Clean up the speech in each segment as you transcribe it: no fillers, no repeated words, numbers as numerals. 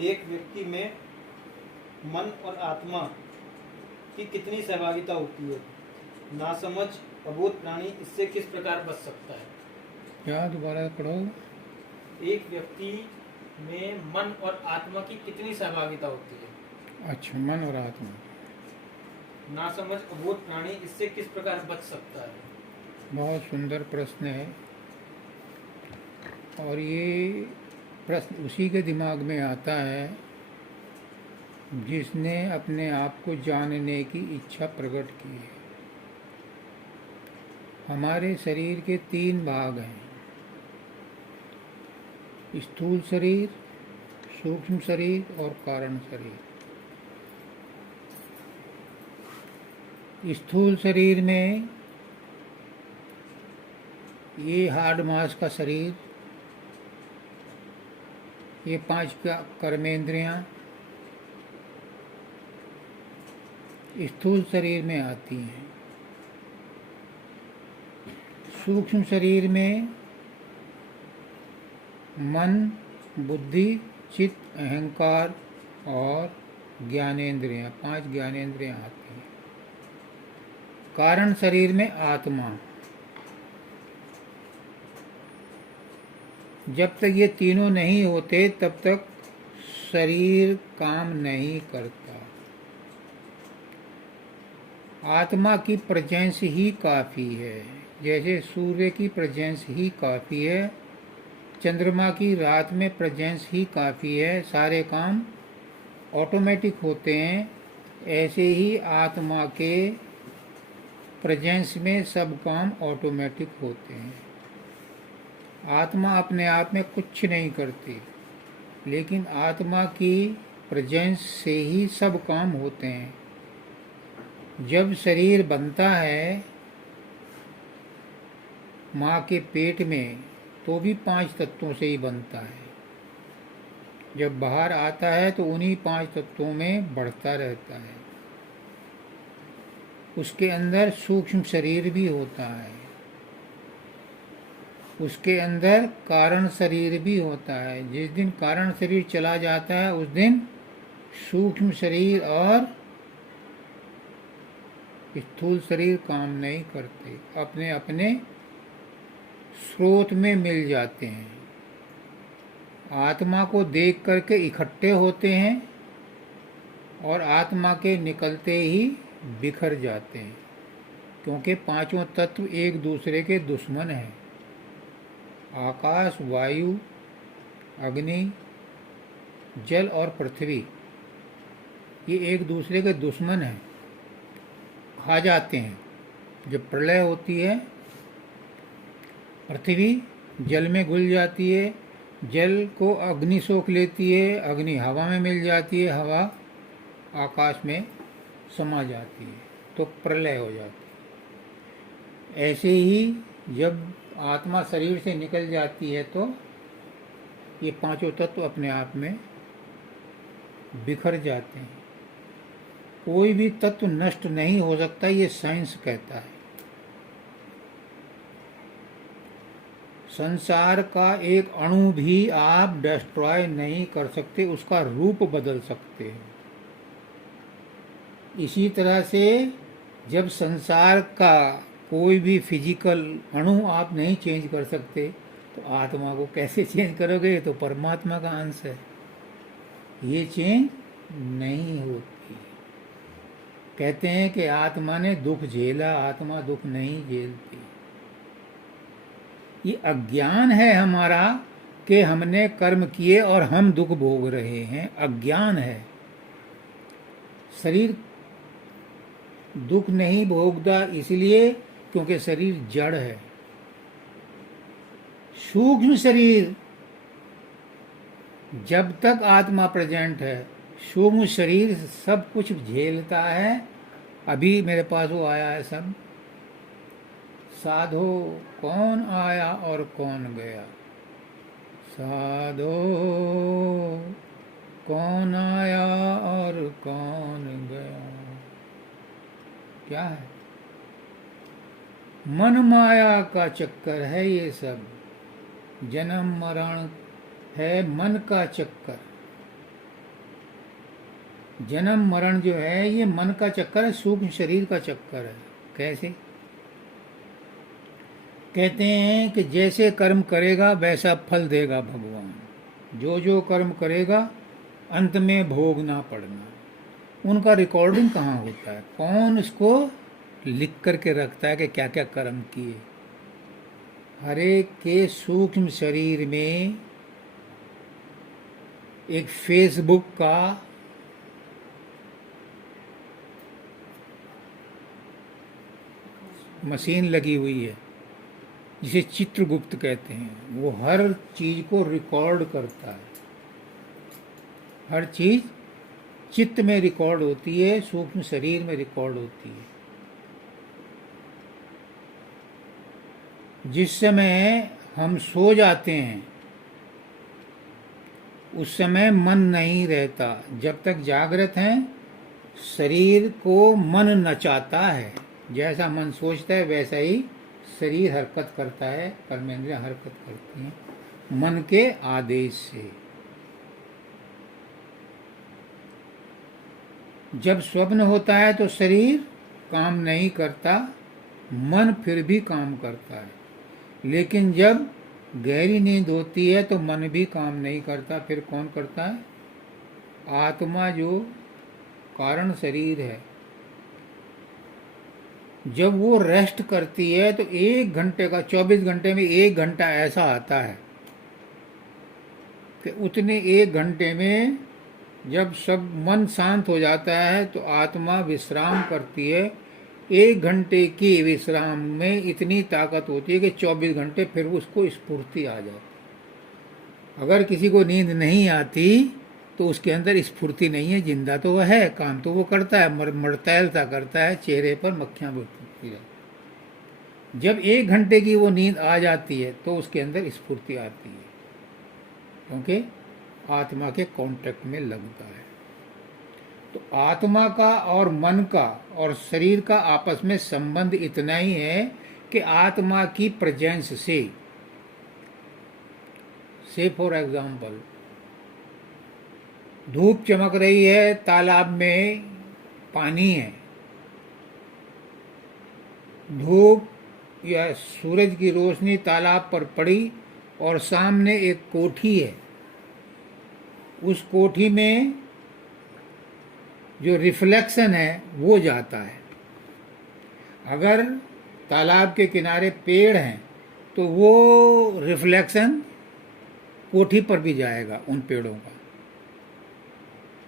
एक व्यक्ति में मन और आत्मा की कितनी सहभागिता होती है? नासमझ अबोध प्राणी इससे किस प्रकार बच सकता है? क्या दोबारा पढ़ो। एक व्यक्ति में मन और आत्मा की कितनी सहभागिता होती है? अच्छा, मन और आत्मा। नासमझ अबोध प्राणी इससे किस प्रकार बच सकता है? बहुत सुंदर प्रश्न है, और ये प्रश्न उसी के दिमाग में आता है जिसने अपने आप को जानने की इच्छा प्रकट की है। हमारे शरीर के 3 भाग हैं, स्थूल शरीर, सूक्ष्म शरीर और कारण शरीर। स्थूल शरीर में ये हार्ड मास का शरीर, ये 5 कर्मेंद्रियां स्थूल शरीर में आती हैं। सूक्ष्म शरीर में मन, बुद्धि, चित्त, अहंकार और ज्ञानेंद्रियां, 5 ज्ञानेंद्रियां आती हैं। कारण शरीर में आत्मा। जब तक ये तीनों नहीं होते तब तक शरीर काम नहीं करता। आत्मा की प्रेजेंस ही काफ़ी है, जैसे सूर्य की प्रेजेंस ही काफ़ी है, चंद्रमा की रात में प्रेजेंस ही काफ़ी है, सारे काम ऑटोमेटिक होते हैं। ऐसे ही आत्मा के प्रेजेंस में सब काम ऑटोमेटिक होते हैं। आत्मा अपने आप में कुछ नहीं करती, लेकिन आत्मा की प्रेजेंस से ही सब काम होते हैं। जब शरीर बनता है माँ के पेट में, तो भी 5 तत्वों से ही बनता है। जब बाहर आता है तो उन्हीं 5 तत्वों में बढ़ता रहता है। उसके अंदर सूक्ष्म शरीर भी होता है, उसके अंदर कारण शरीर भी होता है। जिस दिन कारण शरीर चला जाता है उस दिन सूक्ष्म शरीर और स्थूल शरीर काम नहीं करते, अपने अपने स्रोत में मिल जाते हैं। आत्मा को देख करके इकट्ठे होते हैं और आत्मा के निकलते ही बिखर जाते हैं, क्योंकि 5 तत्व एक दूसरे के दुश्मन हैं। आकाश, वायु, अग्नि, जल और पृथ्वी, ये एक दूसरे के दुश्मन हैं, खा जाते हैं। जब प्रलय होती है, पृथ्वी जल में घुल जाती है, जल को अग्नि सोख लेती है, अग्नि हवा में मिल जाती है, हवा आकाश में समा जाती है, तो प्रलय हो जाती है। ऐसे ही जब आत्मा शरीर से निकल जाती है तो ये 5 तत्व अपने आप में बिखर जाते हैं। कोई भी तत्व नष्ट नहीं हो सकता, ये साइंस कहता है। संसार का एक अणु भी आप डिस्ट्रॉय नहीं कर सकते, उसका रूप बदल सकते हैं। इसी तरह से जब संसार का कोई भी फिजिकल अणु आप नहीं चेंज कर सकते, तो आत्मा को कैसे चेंज करोगे? ये तो परमात्मा का अंश है, ये चेंज नहीं होती। कहते हैं कि आत्मा ने दुख झेला, आत्मा दुख नहीं झेलती। ये अज्ञान है हमारा कि हमने कर्म किए और हम दुख भोग रहे हैं, अज्ञान है। शरीर दुख नहीं भोगता इसलिए क्योंकि शरीर जड़ है। सूक्ष्म शरीर, जब तक आत्मा प्रेजेंट है, सूक्ष्म शरीर सब कुछ झेलता है। अभी मेरे पास वो आया है सब, साधो कौन आया और कौन गया, साधो कौन आया और कौन गया। क्या है? मन माया का चक्कर है ये सब, जन्म मरण है मन का चक्कर। जन्म मरण जो है ये मन का चक्कर है, सूक्ष्म शरीर का चक्कर है। कैसे? कहते हैं कि जैसे कर्म करेगा वैसा फल देगा भगवान। जो जो कर्म करेगा अंत में भोगना पड़ना। उनका रिकॉर्डिंग कहाँ होता है? कौन इसको लिख करके रखता है कि क्या क्या कर्म किए? हर एक के सूक्ष्म शरीर में एक फेसबुक का मशीन लगी हुई है जिसे चित्रगुप्त कहते हैं। वो हर चीज को रिकॉर्ड करता है। हर चीज चित्त में रिकॉर्ड होती है, सूक्ष्म शरीर में रिकॉर्ड होती है। जिस समय हम सो जाते हैं उस समय मन नहीं रहता। जब तक जागृत हैं शरीर को मन नचाता है। जैसा मन सोचता है वैसा ही शरीर हरकत करता है, कर्मेंद्रियां हरकत करती हैं मन के आदेश से। जब स्वप्न होता है तो शरीर काम नहीं करता, मन फिर भी काम करता है। लेकिन जब गहरी नींद होती है तो मन भी काम नहीं करता। फिर कौन करता है? आत्मा जो कारण शरीर है। जब वो रेस्ट करती है तो 1 घंटे का, 24 घंटे में 1 घंटा ऐसा आता है कि उतने 1 घंटे में जब सब मन शांत हो जाता है तो आत्मा विश्राम करती है। 1 घंटे की विश्राम में इतनी ताकत होती है कि 24 घंटे फिर उसको स्फूर्ति आ जाती। अगर किसी को नींद नहीं आती तो उसके अंदर स्फूर्ति नहीं है। जिंदा तो वह है, काम तो वो करता है, मड़तैलता करता है, चेहरे पर मक्खियां बैठती है। जब 1 घंटे की वो नींद आ जाती है तो उसके अंदर स्फूर्ति आती है, क्योंकि आत्मा के कांटेक्ट में लगता है। तो आत्मा का और मन का और शरीर का आपस में संबंध इतना ही है कि आत्मा की प्रेजेंस से फॉर एग्जाम्पल धूप चमक रही है, तालाब में पानी है, धूप या सूरज की रोशनी तालाब पर पड़ी और सामने एक कोठी है। उस कोठी में जो रिफ्लेक्शन है वो जाता है। अगर तालाब के किनारे पेड़ हैं तो वो रिफ्लेक्शन कोठी पर भी जाएगा उन पेड़ों का।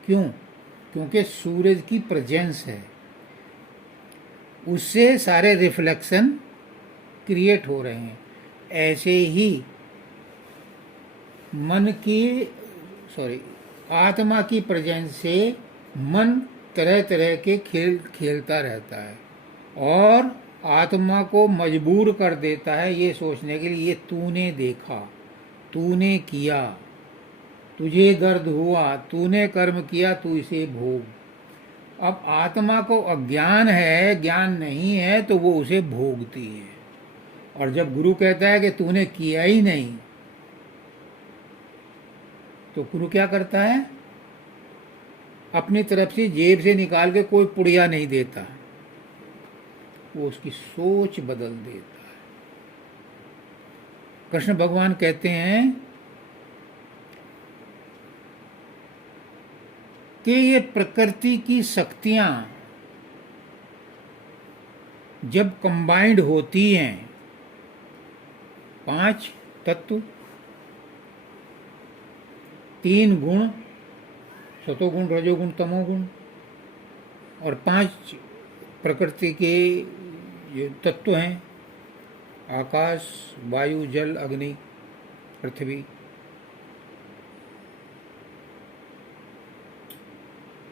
क्यों? क्योंकि सूरज की प्रेजेंस है, उससे सारे रिफ्लेक्शन क्रिएट हो रहे हैं। ऐसे ही आत्मा की प्रेजेंस से मन तरह तरह के खेल खेलता रहता है और आत्मा को मजबूर कर देता है ये सोचने के लिए, ये तूने देखा, तूने किया, तुझे दर्द हुआ, तूने कर्म किया, तू इसे भोग। अब आत्मा को अज्ञान है, ज्ञान नहीं है, तो वो उसे भोगती है। और जब गुरु कहता है कि तूने किया ही नहीं, तो गुरु क्या करता है? अपनी तरफ से जेब से निकाल के कोई पुड़िया नहीं देता, वो उसकी सोच बदल देता है। कृष्ण भगवान कहते हैं कि ये प्रकृति की शक्तियां जब कंबाइंड होती हैं, 5 तत्व, 3 गुण, सतोगुण, रजोगुण, तमोगुण, और 5 प्रकृति के ये तत्व हैं, आकाश, वायु, जल, अग्नि, पृथ्वी।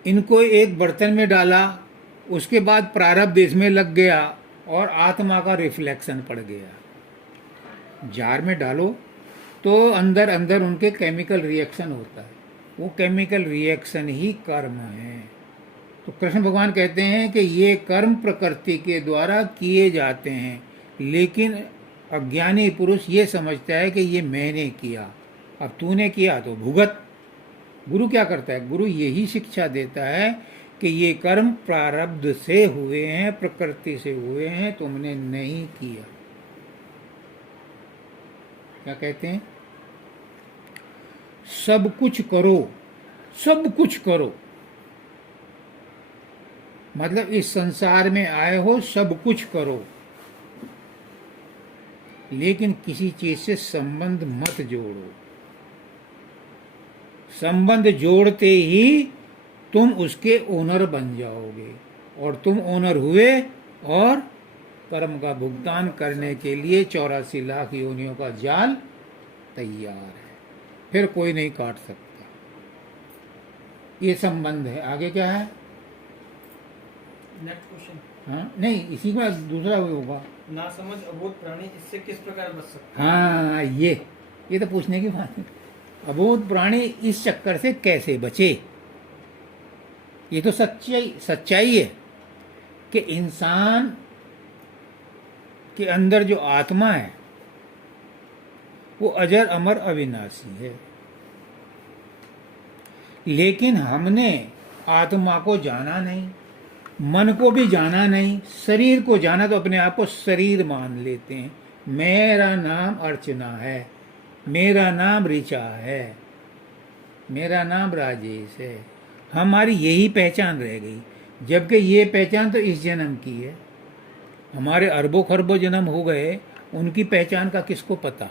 इनको एक बर्तन में डाला, उसके बाद प्रारब्ध इसमें लग गया और आत्मा का रिफ्लेक्शन पड़ गया। जार में डालो तो अंदर अंदर उनके केमिकल रिएक्शन होता है, वो केमिकल रिएक्शन ही कर्म है। तो कृष्ण भगवान कहते हैं कि ये कर्म प्रकृति के द्वारा किए जाते हैं, लेकिन अज्ञानी पुरुष ये समझता है कि ये मैंने किया। अब तूने किया तो भुगत, गुरु क्या करता है? गुरु यही शिक्षा देता है कि ये कर्म प्रारब्ध से हुए हैं, प्रकृति से हुए हैं, तुमने नहीं किया। क्या कहते हैं? सब कुछ करो, सब कुछ करो, मतलब इस संसार में आए हो सब कुछ करो, लेकिन किसी चीज से संबंध मत जोड़ो। संबंध जोड़ते ही तुम उसके ओनर बन जाओगे, और तुम ओनर हुए और कर्म का भुगतान करने के लिए 84 लाख योनियों का जाल तैयार है, फिर कोई नहीं काट सकता। ये संबंध है। आगे क्या है? Next question. हाँ नहीं, इसी का दूसरा भी होगा। ना समझ अबोध प्राणी इससे किस प्रकार बच सकता हाँ, ये तो पूछने की बात है। अबोध प्राणी इस चक्कर से कैसे बचे? ये तो सच्चाई है कि इंसान के अंदर जो आत्मा है वो अजर अमर अविनाशी है, लेकिन हमने आत्मा को जाना नहीं, मन को भी जाना नहीं, शरीर को जाना तो अपने आप को शरीर मान लेते हैं। मेरा नाम अर्चना है, मेरा नाम ऋचा है, मेरा नाम राजेश है, हमारी यही पहचान रह गई। जबकि ये पहचान तो इस जन्म की है। हमारे अरबों खरबों जन्म हो गए, उनकी पहचान का किसको पता?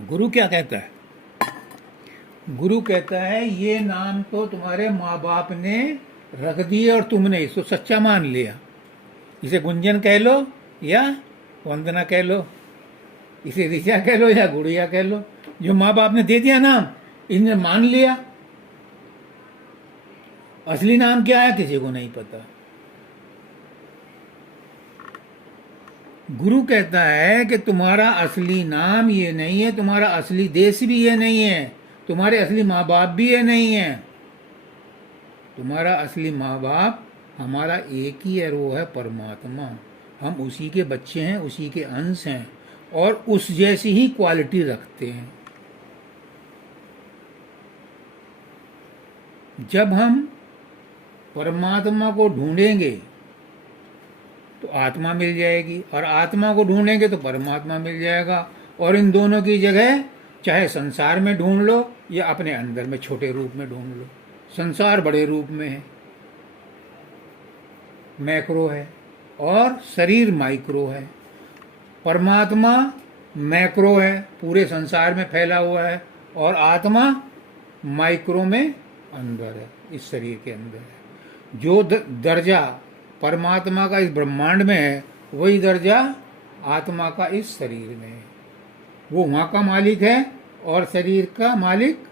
गुरु क्या कहता है? गुरु कहता है ये नाम तो तुम्हारे माँ बाप ने रख दिए और तुमने इसको सच्चा मान लिया। इसे गुंजन कह लो या वंदना कह लो, इसे ऋचा कह लो या गुड़िया कह लो, जो माँ बाप ने दे दिया नाम, इन्हें मान लिया। असली नाम क्या है किसी को नहीं पता। गुरु कहता है कि तुम्हारा असली नाम ये नहीं है, तुम्हारा असली देश भी ये नहीं है, तुम्हारे असली माँ बाप भी ये नहीं है। तुम्हारा असली माँ बाप हमारा एक ही है, वो है परमात्मा। हम उसी के बच्चे हैं, उसी के अंश हैं, और उस जैसी ही क्वालिटी रखते हैं। जब हम परमात्मा को ढूंढेंगे तो आत्मा मिल जाएगी, और आत्मा को ढूंढेंगे तो परमात्मा मिल जाएगा। और इन दोनों की जगह चाहे संसार में ढूंढ लो या अपने अंदर में छोटे रूप में ढूंढ लो। संसार बड़े रूप में है, मैक्रो है, और शरीर माइक्रो है। परमात्मा मैक्रो है, पूरे संसार में फैला हुआ है, और आत्मा माइक्रो में अंदर है, इस शरीर के अंदर है। जो दर्जा परमात्मा का इस ब्रह्मांड में है, वही दर्जा आत्मा का इस शरीर में है। वो वहाँ का मालिक है और शरीर का मालिक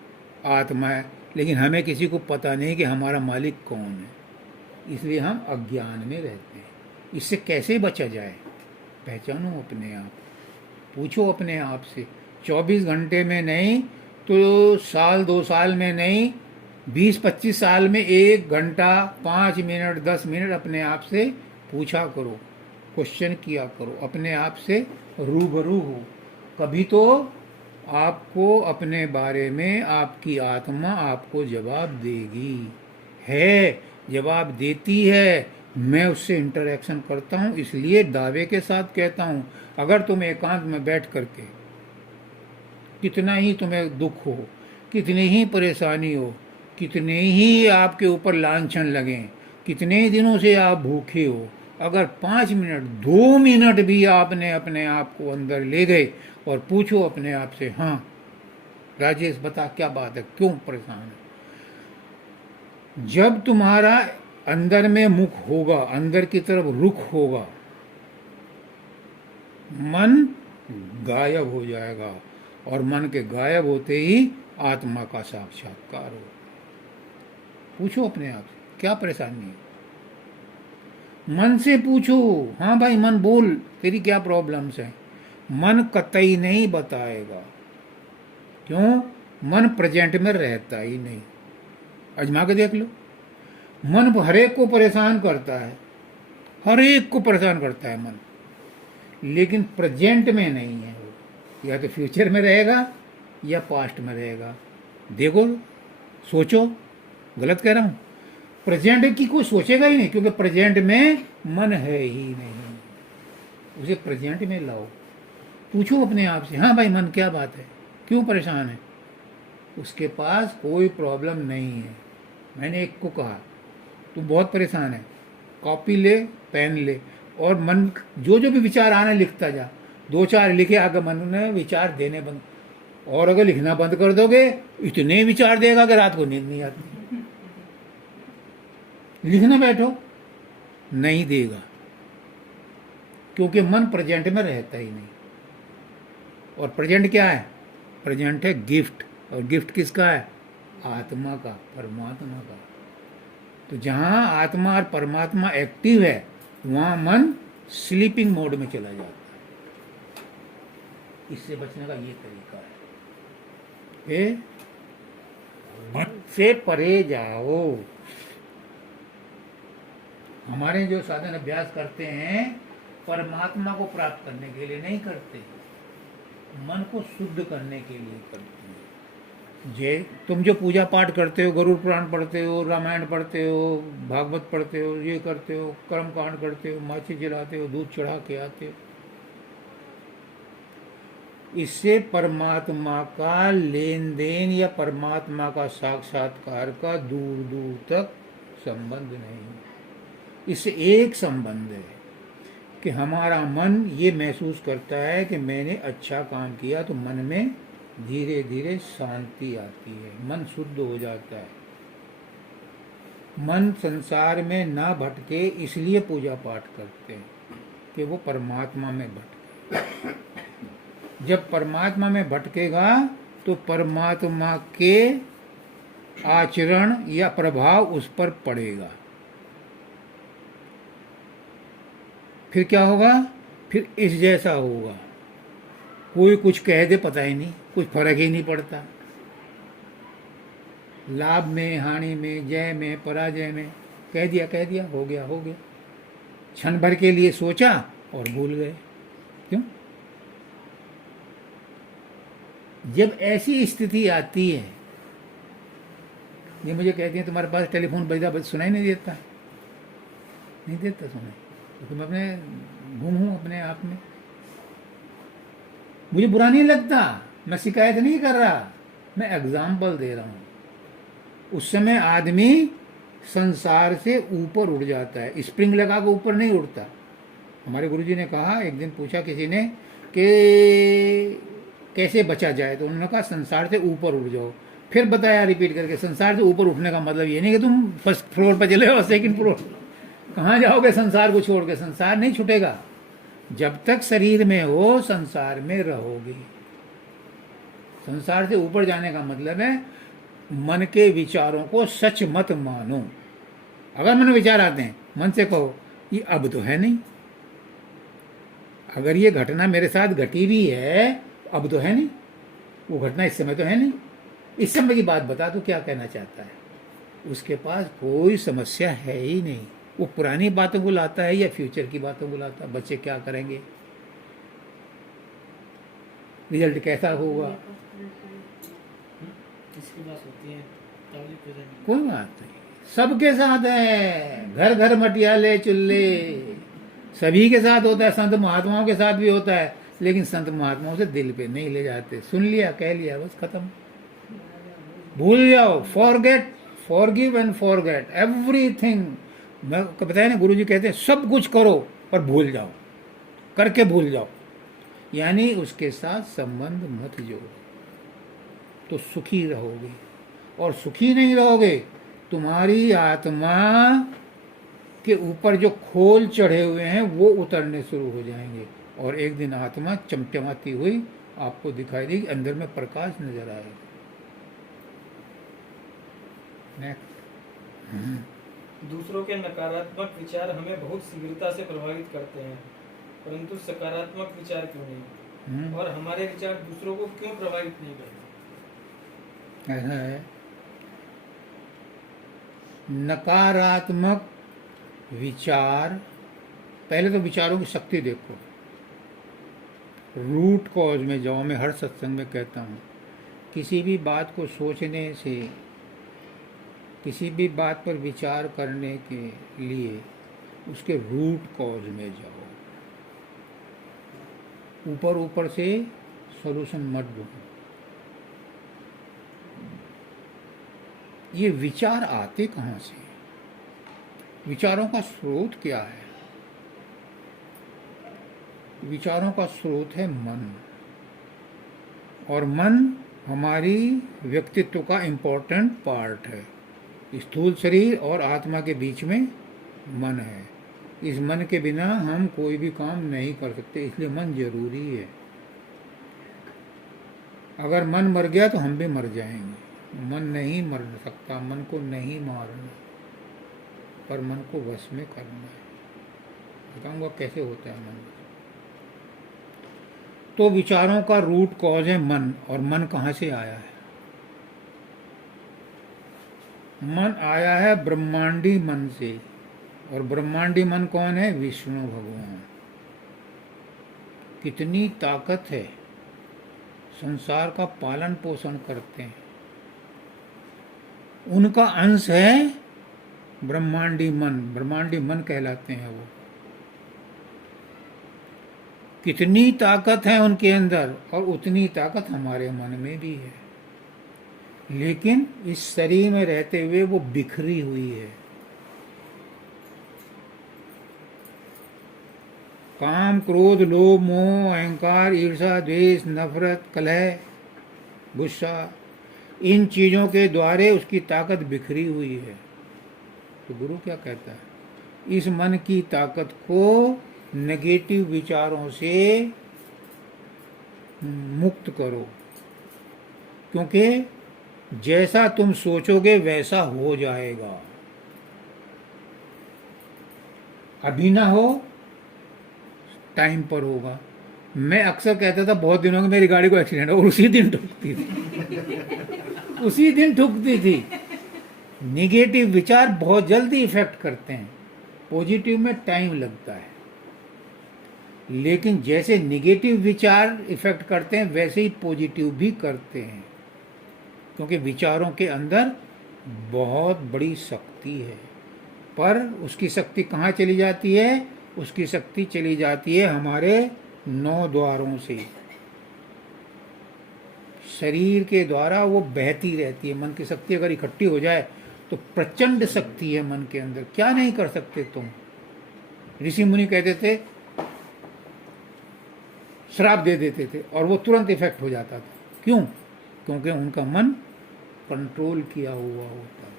आत्मा है, लेकिन हमें किसी को पता नहीं कि हमारा मालिक कौन है, इसलिए हम अज्ञान में रहते हैं। इससे कैसे बचा जाए? पहचानो अपने आप, पूछो अपने आप से। 24 घंटे में नहीं तो साल 2 साल में नहीं, 20-25 साल में 1 घंटा 5 मिनट 10 मिनट अपने आप से पूछा करो, क्वेश्चन किया करो, अपने आप से रूबरू हो। कभी तो आपको अपने बारे में आपकी आत्मा आपको जवाब देगी, है जवाब देती है। मैं उससे इंटरेक्शन करता हूँ, इसलिए दावे के साथ कहता हूँ, अगर तुम एकांत में बैठ करके कितना ही तुम्हें दुख हो, कितनी ही परेशानी हो, कितने ही आपके ऊपर लांछन लगें, कितने दिनों से आप भूखे हो, अगर 5 मिनट 2 मिनट भी आपने अपने आप को अंदर ले गए और पूछो अपने आप से, हाँ राजेश बता क्या बात है, क्यों परेशान है? जब तुम्हारा अंदर में मुख होगा, अंदर की तरफ रुख होगा, मन गायब हो जाएगा, और मन के गायब होते ही आत्मा का साक्षात्कार हो। पूछो अपने आप से क्या परेशानी है, मन से पूछो। हाँ भाई मन बोल, तेरी क्या प्रॉब्लम्स है? मन कतई नहीं बताएगा। क्यों? मन प्रेजेंट में रहता ही नहीं। आजमा के देख लो, मन हर एक को परेशान करता है, हर एक को परेशान करता है मन। लेकिन प्रेजेंट में नहीं है वो, या तो फ्यूचर में रहेगा या पास्ट में रहेगा। देखो, सोचो, गलत कह रहा हूँ? प्रेजेंट की कोई सोचेगा ही नहीं, क्योंकि प्रेजेंट में मन है ही नहीं। उसे प्रेजेंट में लाओ, पूछो अपने आप से, हाँ भाई मन क्या बात है, क्यों परेशान है? उसके पास कोई प्रॉब्लम नहीं है। मैंने एक को कहा तू बहुत परेशान है, कॉपी ले, पेन ले, और मन जो जो भी विचार आने लिखता जा। 2-4 लिखे, आगे मन ने विचार देने बंद, और अगर लिखना बंद कर दोगे इतने विचार देगा कि रात को नींद नहीं आती। लिखना बैठो, नहीं देगा, क्योंकि मन प्रेजेंट में रहता ही नहीं। और प्रेजेंट क्या है? प्रेजेंट है गिफ्ट, और गिफ्ट किसका है? आत्मा का, परमात्मा का। तो जहां आत्मा और परमात्मा एक्टिव है वहां मन स्लीपिंग मोड में चला जाता है। इससे बचने का ये तरीका है, मत से परे जाओ। हमारे जो साधन अभ्यास करते हैं परमात्मा को प्राप्त करने के लिए नहीं करते, मन को शुद्ध करने के लिए करते हैं। तुम जो पूजा पाठ करते हो, गरुड़ पुराण पढ़ते हो, रामायण पढ़ते हो, भागवत पढ़ते हो, ये करते हो, कर्म कांड करते हो, माछी जलाते हो, दूध चढ़ा के आते हो, इससे परमात्मा का लेन देन या परमात्मा का साक्षात्कार का दूर दूर तक संबंध नहीं। इससे एक संबंध है कि हमारा मन ये महसूस करता है कि मैंने अच्छा काम किया, तो मन में धीरे धीरे शांति आती है, मन शुद्ध हो जाता है। मन संसार में ना भटके इसलिए पूजा पाठ करते हैं कि वो परमात्मा में भटके। जब परमात्मा में भटकेगा तो परमात्मा के आचरण या प्रभाव उस पर पड़ेगा। फिर क्या होगा? फिर इस जैसा होगा, कोई कुछ कह दे पता ही नहीं, कुछ फर्क ही नहीं पड़ता। लाभ में, हानि में, जय में, पराजय में, कह दिया, हो गया। क्षण भर के लिए सोचा और भूल गए। क्यों? जब ऐसी स्थिति आती है, ये मुझे कहती है तुम्हारे पास टेलीफोन बजता सुनाई नहीं देता, नहीं देता सुनाई, तो मैं अपने गुम हूं अपने आप में। मुझे बुरा नहीं लगता, मैं शिकायत नहीं कर रहा, मैं एग्जाम्पल दे रहा हूं। उस समय आदमी संसार से ऊपर उड़ जाता है, स्प्रिंग लगा के ऊपर नहीं उड़ता। हमारे गुरुजी ने कहा, एक दिन पूछा किसी ने कि कैसे बचा जाए, तो उन्होंने कहा संसार से ऊपर उड़ जाओ। फिर बताया रिपीट करके, संसार से ऊपर उठने का मतलब ये नहीं कि तुम फर्स्ट फ्लोर पर चले हो, सेकंड फ्लोर। कहाँ जाओगे संसार को छोड़ के? संसार नहीं छूटेगा, जब तक शरीर में हो संसार में रहोगे। संसार से ऊपर जाने का मतलब है मन के विचारों को सच मत मानो। अगर मन विचार आते हैं, मन से कहो ये अब तो है नहीं, अगर ये घटना मेरे साथ घटी भी है अब तो है नहीं, वो घटना इस समय तो है नहीं, इस समय की बात बता तो क्या कहना चाहता है। उसके पास कोई समस्या है ही नहीं, वो पुरानी बातों को लाता है या फ्यूचर की बातों को लाता है। बच्चे क्या करेंगे, रिजल्ट कैसा होगा, किसकी बात होती है, कोई बात नहीं, सबके साथ है। घर घर मटियाले चुल्ले, सभी के साथ होता है। संत महात्माओं के साथ भी होता है, लेकिन संत महात्माओं से दिल पे नहीं ले जाते। सुन लिया, कह लिया, बस खत्म, भूल जाओ। Forget, forgive and forget everything. मैं बताया ना, गुरुजी कहते हैं सब कुछ करो पर भूल जाओ, करके भूल जाओ, यानी उसके साथ संबंध मत जोड़ो, तो सुखी रहोगे। और सुखी नहीं रहोगे, तुम्हारी आत्मा के ऊपर जो खोल चढ़े हुए हैं वो उतरने शुरू हो जाएंगे, और एक दिन आत्मा चमचमाती हुई आपको दिखाई देगी, अंदर में प्रकाश नजर आएगा। दूसरों के नकारात्मक विचार हमें बहुत शीघ्रता से प्रभावित करते हैं, परंतु सकारात्मक विचार क्यों नहीं, और हमारे विचार दूसरों को क्यों प्रभावित नहीं करते? ऐसा है, नकारात्मक विचार, पहले तो विचारों की शक्ति देखो। रूट कॉज में जाओ। मैं हर सत्संग में कहता हूँ, किसी भी बात को सोचने से, किसी भी बात पर विचार करने के लिए उसके रूट कॉज में जाओ। ऊपर ऊपर से सॉल्यूशन मत ढूंढो। ये विचार आते कहाँ से? विचारों का स्रोत क्या है? विचारों का स्रोत है मन, और मन हमारी व्यक्तित्व का इम्पोर्टेंट पार्ट है। स्थूल शरीर और आत्मा के बीच में मन है। इस मन के बिना हम कोई भी काम नहीं कर सकते, इसलिए मन जरूरी है। अगर मन मर गया तो हम भी मर जाएंगे। मन नहीं मर सकता, मन को नहीं मारना, पर मन को वश में करना है। बताऊंगा कैसे होता है मन। तो विचारों का रूट कॉज है मन, और मन कहाँ से आया है? मन आया है ब्रह्मांडी मन से, और ब्रह्मांडी मन कौन है? विष्णु भगवान। कितनी ताकत है, संसार का पालन पोषण करते हैं, उनका अंश है ब्रह्मांडी मन। ब्रह्मांडी मन कहलाते हैं वो। कितनी ताकत है उनके अंदर, और उतनी ताकत हमारे मन में भी है, लेकिन इस शरीर में रहते हुए वो बिखरी हुई है। काम, क्रोध, लोभ, मोह, अहंकार, ईर्ष्या, द्वेष, नफरत, कलह, गुस्सा, इन चीजों के द्वारे उसकी ताकत बिखरी हुई है। तो गुरु क्या कहता है? इस मन की ताकत को नेगेटिव विचारों से मुक्त करो, क्योंकि जैसा तुम सोचोगे वैसा हो जाएगा। अभी ना हो, टाइम पर होगा। मैं अक्सर कहता था बहुत दिनों में मेरी गाड़ी को एक्सीडेंट हो, और उसी दिन ठुकती थी उसी दिन ठुकती थी। निगेटिव विचार बहुत जल्दी इफेक्ट करते हैं, पॉजिटिव में टाइम लगता है। लेकिन जैसे निगेटिव विचार इफेक्ट करते हैं वैसे ही पॉजिटिव भी करते हैं, क्योंकि विचारों के अंदर बहुत बड़ी शक्ति है। पर उसकी शक्ति कहाँ चली जाती है? उसकी शक्ति चली जाती है हमारे 9 द्वारों से। शरीर के द्वारा वो बहती रहती है। मन की शक्ति अगर इकट्ठी हो जाए तो प्रचंड शक्ति है मन के अंदर, क्या नहीं कर सकते तुम। ऋषि मुनि कहते थे, श्राप दे देते थे और वो तुरंत इफेक्ट हो जाता था। क्यों? क्योंकि उनका मन कंट्रोल किया हुआ होता है।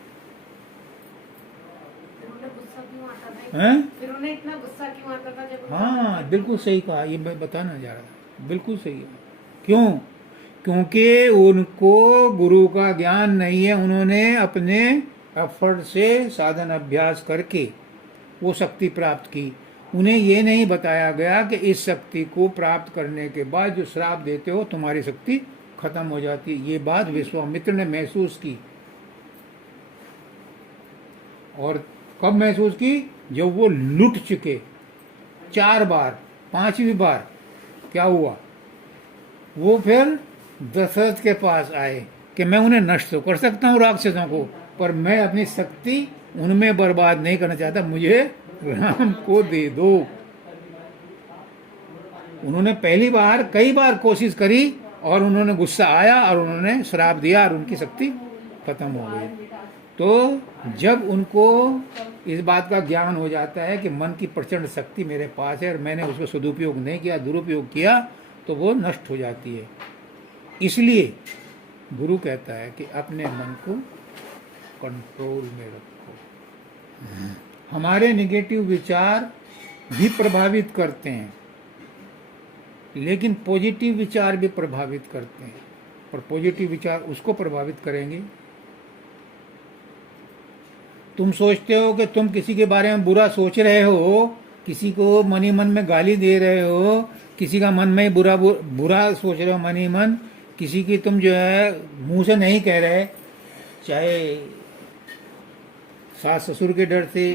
फिर उन्हें इतना गुस्सा क्यों आता था जब? हाँ, बिल्कुल सही कहा। ये मैं बताना जा रहा था, बिल्कुल सही है। क्यों? क्योंकि उनको गुरु का ज्ञान नहीं है। उन्होंने अपने एफर्ट से, साधन अभ्यास करके वो शक्ति प्राप्त की। उन्हें ये नहीं बताया गया कि इस शक्ति को प्राप्त करने के बाद जो श्राप देते हो तुम्हारी शक्ति खत्म हो जाती है। ये बात विश्वामित्र ने महसूस की। और कब महसूस की? जब वो लुट चुके 4 बार। 5वीं बार क्या हुआ? वो फिर दशरथ के पास आए कि मैं उन्हें नष्ट तो कर सकता हूँ राक्षसों को, पर मैं अपनी शक्ति उनमें बर्बाद नहीं करना चाहता, मुझे राम को दे दो। उन्होंने पहली बार कई बार कोशिश करी और उन्होंने गुस्सा आया और उन्होंने श्राप दिया और उनकी शक्ति खत्म हो गई। तो जब उनको इस बात का ज्ञान हो जाता है कि मन की प्रचंड शक्ति मेरे पास है और मैंने उसको सदुपयोग नहीं किया, दुरुपयोग किया, तो वो नष्ट हो जाती है। इसलिए गुरु कहता है कि अपने मन को कंट्रोल में रखो। हमारे नेगेटिव विचार भी प्रभावित करते हैं, लेकिन पॉजिटिव विचार भी प्रभावित करते हैं। और पॉजिटिव विचार उसको प्रभावित करेंगे। तुम सोचते हो कि तुम किसी के बारे में बुरा सोच रहे हो, किसी को मन ही मन में गाली दे रहे हो, किसी का मन में ही बुरा सोच रहे हो मन ही मन, किसी की तुम जो है मुंह से नहीं कह रहे, चाहे सास ससुर के डर से,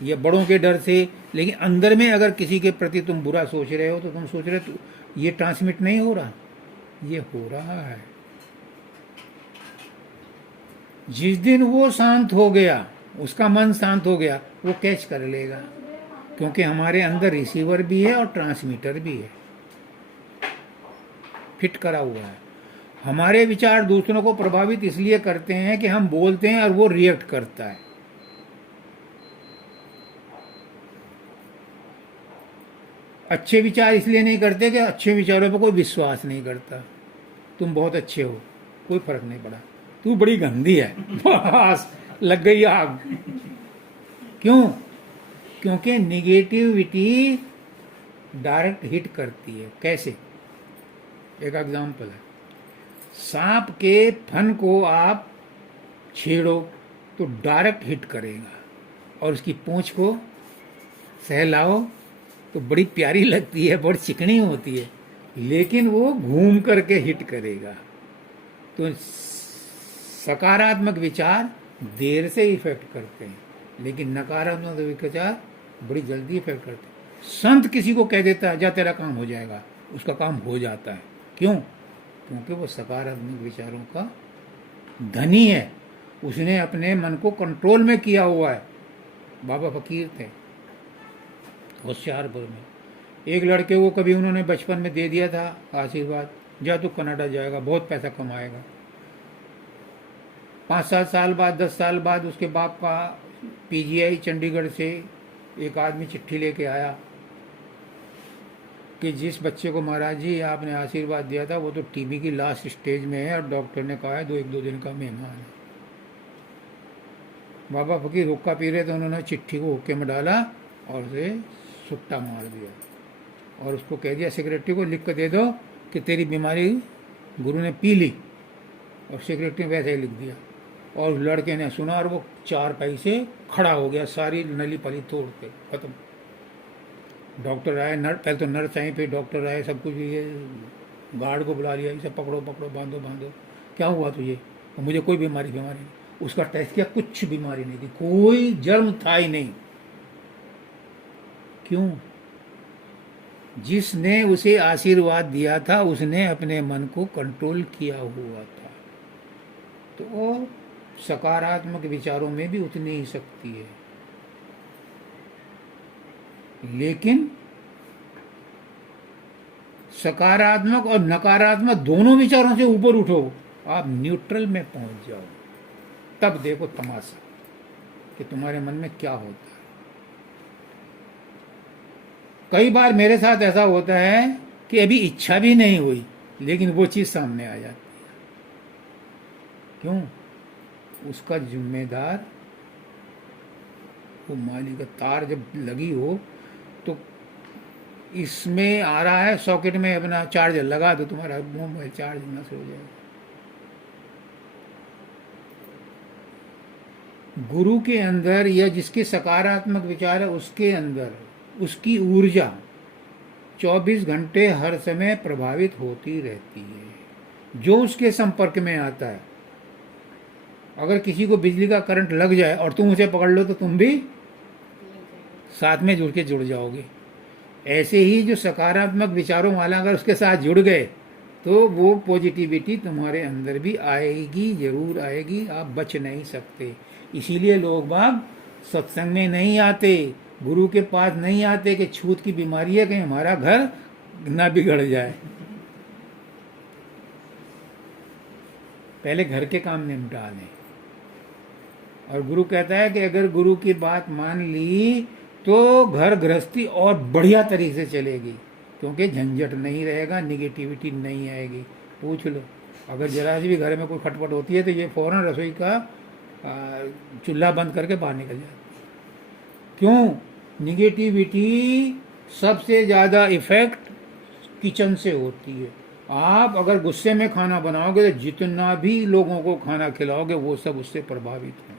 या बड़ों के डर से, लेकिन अंदर में अगर किसी के प्रति तुम बुरा सोच रहे हो तो तुम सोच रहे हो तो ये ट्रांसमिट नहीं हो रहा, ये हो रहा है। जिस दिन वो शांत हो गया, उसका मन शांत हो गया, वो कैच कर लेगा, क्योंकि हमारे अंदर रिसीवर भी है और ट्रांसमीटर भी है, फिट करा हुआ है। हमारे विचार दूसरों को प्रभावित इसलिए करते हैं कि हम बोलते हैं और वो रिएक्ट करता है। अच्छे विचार इसलिए नहीं करते कि अच्छे विचारों पर कोई विश्वास नहीं करता। तुम बहुत अच्छे हो, कोई फर्क नहीं पड़ा, तू बड़ी गंदी है, बस लग गई आग। क्यों? क्योंकि निगेटिविटी डायरेक्ट हिट करती है। कैसे? एक एग्जाम्पल है, सांप के फन को आप छेड़ो तो डायरेक्ट हिट करेगा, और उसकी पूंछ को सहलाओ तो बड़ी प्यारी लगती है, बड़ी चिकनी होती है, लेकिन वो घूम करके हिट करेगा। तो सकारात्मक विचार देर से इफेक्ट करते हैं, लेकिन नकारात्मक विचार बड़ी जल्दी इफेक्ट करते हैं। संत किसी को कह देता है जा तेरा काम हो जाएगा, उसका काम हो जाता है। क्यों? क्योंकि वो सकारात्मक विचारों का धनी है, उसने अपने मन को कंट्रोल में किया हुआ है। बाबा फकीर थे होशियारपुर में, एक लड़के को कभी उन्होंने बचपन में दे दिया था आशीर्वाद, जा तू कनाडा जाएगा, बहुत पैसा कमाएगा। 5-7 साल बाद, 10 साल बाद उसके बाप का पीजीआई चंडीगढ़ से एक आदमी चिट्ठी लेके आया कि जिस बच्चे को महाराज जी आपने आशीर्वाद दिया था वो तो टीबी की लास्ट स्टेज में है और डॉक्टर ने कहा है 1-2 दिन का मेहमान है। बाबा फकीर हुक्का पी रहे थे, उन्होंने चिट्ठी को हुक्के में डाला और उसे सुट्टा मार दिया, और उसको कह दिया सेक्रेटरी को लिख कर दे दो कि तेरी बीमारी गुरु ने पी ली, और सेक्रेटरी ने वैसे ही लिख दिया। और उस लड़के ने सुना और वो 4 पैसे खड़ा हो गया, सारी नली पली तोड़ के खत्म। डॉक्टर आए, पहले तो नर्स आई, फिर डॉक्टर आए, सब कुछ, ये गार्ड को बुला लिया, इसे पकड़ो पकड़ो, बांधो बांधो, क्या हुआ तुझे? मुझे कोई बीमारी नहीं। उसका टेस्ट किया, कुछ बीमारी नहीं थी, कोई जर्म था ही नहीं। क्यों? जिसने उसे आशीर्वाद दिया था उसने अपने मन को कंट्रोल किया हुआ था। तो वो सकारात्मक विचारों में भी उतनी ही शक्ति है। लेकिन सकारात्मक और नकारात्मक दोनों विचारों से ऊपर उठो, आप न्यूट्रल में पहुंच जाओ, तब देखो तमाशा कि तुम्हारे मन में क्या होता है। कई बार मेरे साथ ऐसा होता है कि अभी इच्छा भी नहीं हुई लेकिन वो चीज सामने आ जाती है। क्यों? उसका जिम्मेदार वो मालिक। तार जब लगी हो तो इसमें आ रहा है, सॉकेट में अपना चार्जर लगा दो, तुम्हारा मोबाइल चार्ज ना से हो जाएगा। गुरु के अंदर या जिसके सकारात्मक विचार है उसके अंदर उसकी ऊर्जा 24 घंटे हर समय प्रभावित होती रहती है। जो उसके संपर्क में आता है, अगर किसी को बिजली का करंट लग जाए और तुम उसे पकड़ लो तो तुम भी साथ में जुड़ जाओगे। ऐसे ही जो सकारात्मक विचारों वाला अगर उसके साथ जुड़ गए तो वो पॉजिटिविटी तुम्हारे अंदर भी आएगी, जरूर आएगी, आप बच नहीं सकते। इसीलिए लोग बाग सत्संग में नहीं आते, गुरु के पास नहीं आते कि छूत की बीमारी है, कहीं हमारा घर ना बिगड़ जाए। पहले घर के काम निपटा लें। और गुरु कहता है कि अगर गुरु की बात मान ली तो घर गृहस्थी और बढ़िया तरीके से चलेगी, क्योंकि झंझट नहीं रहेगा, निगेटिविटी नहीं आएगी। पूछ लो, अगर जरा सी भी घर में कोई खटपट होती है तो ये फौरन रसोई का चूल्हा बंद करके बाहर निकल जाती है। क्यों? निगेटिविटी सबसे ज़्यादा इफेक्ट किचन से होती है। आप अगर गुस्से में खाना बनाओगे तो जितना भी लोगों को खाना खिलाओगे वो सब उससे प्रभावित होंगे।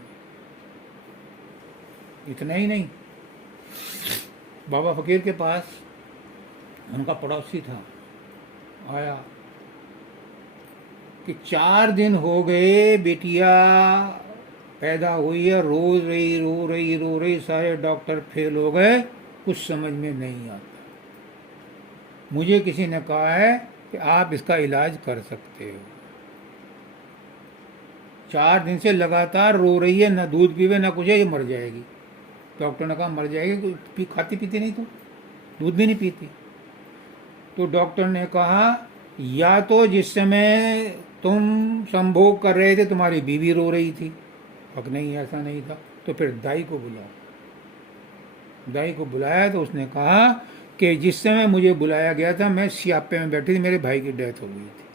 इतना ही नहीं, बाबा फकीर के पास उनका पड़ोसी था, आया कि 4 दिन हो गए बेटिया पैदा हुई है, रो रही, सारे डॉक्टर फेल हो गए, कुछ समझ में नहीं आता। मुझे किसी ने कहा है कि आप इसका इलाज कर सकते हो। 4 दिन से लगातार रो रही है, ना दूध पीवे ना कुछ है, ये मर जाएगी। डॉक्टर ने कहा मर जाएगी, खाती पीती नहीं, तुम दूध भी नहीं पीती। तो डॉक्टर ने कहा या तो जिस समय तुम संभोग कर रहे थे तुम्हारी बीवी रो रही थी। अब नहीं, ऐसा नहीं था। तो फिर दाई को बुलाओ। दाई को बुलाया तो उसने कहा कि जिस समय मुझे बुलाया गया था मैं सियापे में बैठी थी, मेरे भाई की डेथ हो गई थी।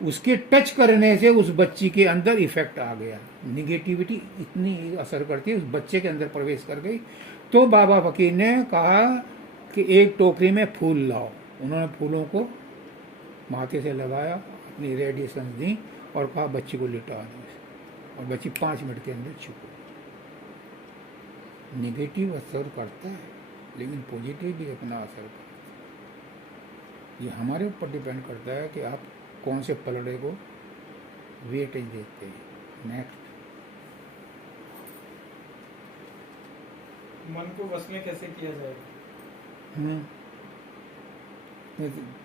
उसके टच करने से उस बच्ची के अंदर इफेक्ट आ गया, निगेटिविटी इतनी असर करती है, उस बच्चे के अंदर प्रवेश कर गई। तो बाबा फकीर ने कहा कि एक टोकरी में फूल लाओ। उन्होंने फूलों को माथे से लगाया, अपनी रेडिएशन दी और कहा बच्ची को लिटा दो, और बच्ची 5 मिनट के अंदर चुप हो। निगेटिव असर करता है लेकिन पॉजिटिव भी अपना असर करता है। ये हमारे ऊपर डिपेंड करता है कि आप कौन से पलड़े को वेटेज देते हैं। नेक्स्ट, मन को बस में कैसे किया जाएगा?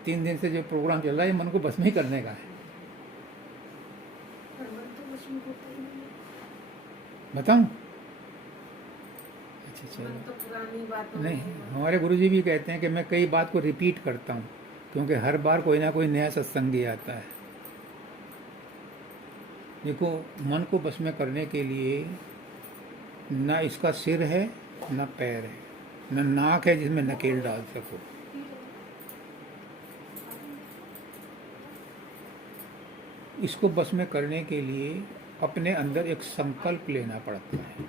3 दिन से जो प्रोग्राम चल रहा है मन को बस में ही करने का है। पर मन तो कुछ नहीं होता ही नहीं है। बताऊं? अच्छा चलो। मन तो पुरानी बातों नहीं, में हमारे गुरुजी भी कहते हैं कि मैं कई बात को रिपीट करता हूँ क्योंकि हर बार कोई ना कोई नया सत्संगी आता है। देखो, मन को बस में करने के लिए ना इसका सिर है, ना पैर है, ना नाक है जिसमें नकेल डाल सको। इसको बस में करने के लिए अपने अंदर एक संकल्प लेना पड़ता है।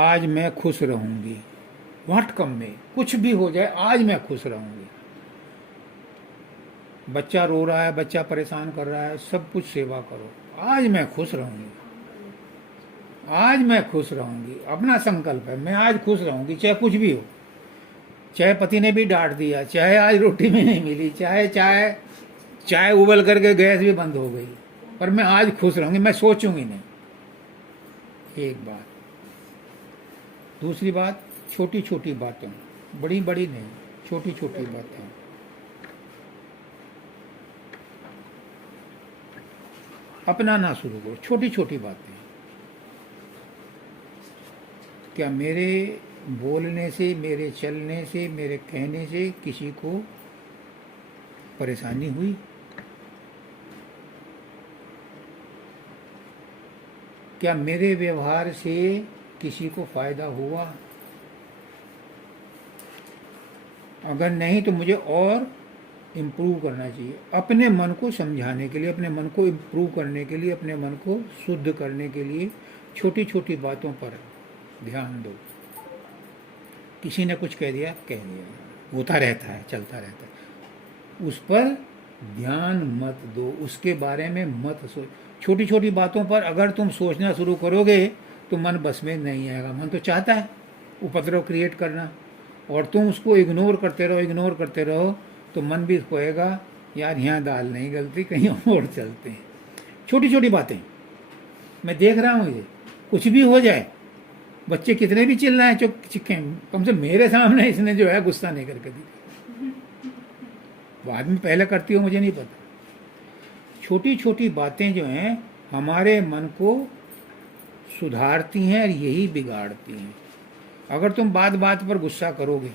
आज मैं खुश रहूंगी, व्हाट कम में, कुछ भी हो जाए आज मैं खुश रहूंगी। बच्चा रो रहा है, बच्चा परेशान कर रहा है, सब कुछ सेवा करो, आज मैं खुश रहूंगी, आज मैं खुश रहूंगी। अपना संकल्प है, मैं आज खुश रहूंगी, चाहे कुछ भी हो। चाहे पति ने भी डांट दिया, चाहे आज रोटी में नहीं मिली, चाहे उबल करके गैस भी बंद हो गई, पर मैं आज खुश रहूंगी, मैं सोचूंगी नहीं। एक बात। दूसरी बात, छोटी छोटी बातें, बड़ी बड़ी नहीं, छोटी छोटी बातें। अपनाना शुरू करो, छोटी छोटी बातें। क्या मेरे बोलने से, मेरे चलने से, मेरे कहने से किसी को परेशानी हुई? क्या मेरे व्यवहार से किसी को फायदा हुआ? अगर नहीं तो मुझे और इम्प्रूव करना चाहिए। अपने मन को समझाने के लिए, अपने मन को इम्प्रूव करने के लिए, अपने मन को शुद्ध करने के लिए छोटी छोटी बातों पर ध्यान दो। किसी ने कुछ कह दिया, होता रहता है, चलता रहता है, उस पर ध्यान मत दो, उसके बारे में मत सोच। छोटी छोटी बातों पर अगर तुम सोचना शुरू करोगे तो मन बस में नहीं आएगा। मन तो चाहता है उपद्रव क्रिएट करना, और तुम उसको इग्नोर करते रहो तो मन भी कहेगा यार यहाँ दाल नहीं गलती, कहीं और चलते हैं। छोटी छोटी बातें, मैं देख रहा हूँ, ये कुछ भी हो जाए, बच्चे कितने भी चिल्लाएं, चुप चिक्कें, कम से मेरे सामने इसने जो है गुस्सा नहीं करके दी। बाद में पहले करती हो मुझे नहीं पता। छोटी छोटी बातें जो हैं हमारे मन को सुधारती हैं और यही बिगाड़ती हैं। अगर तुम बात बात पर गुस्सा करोगे,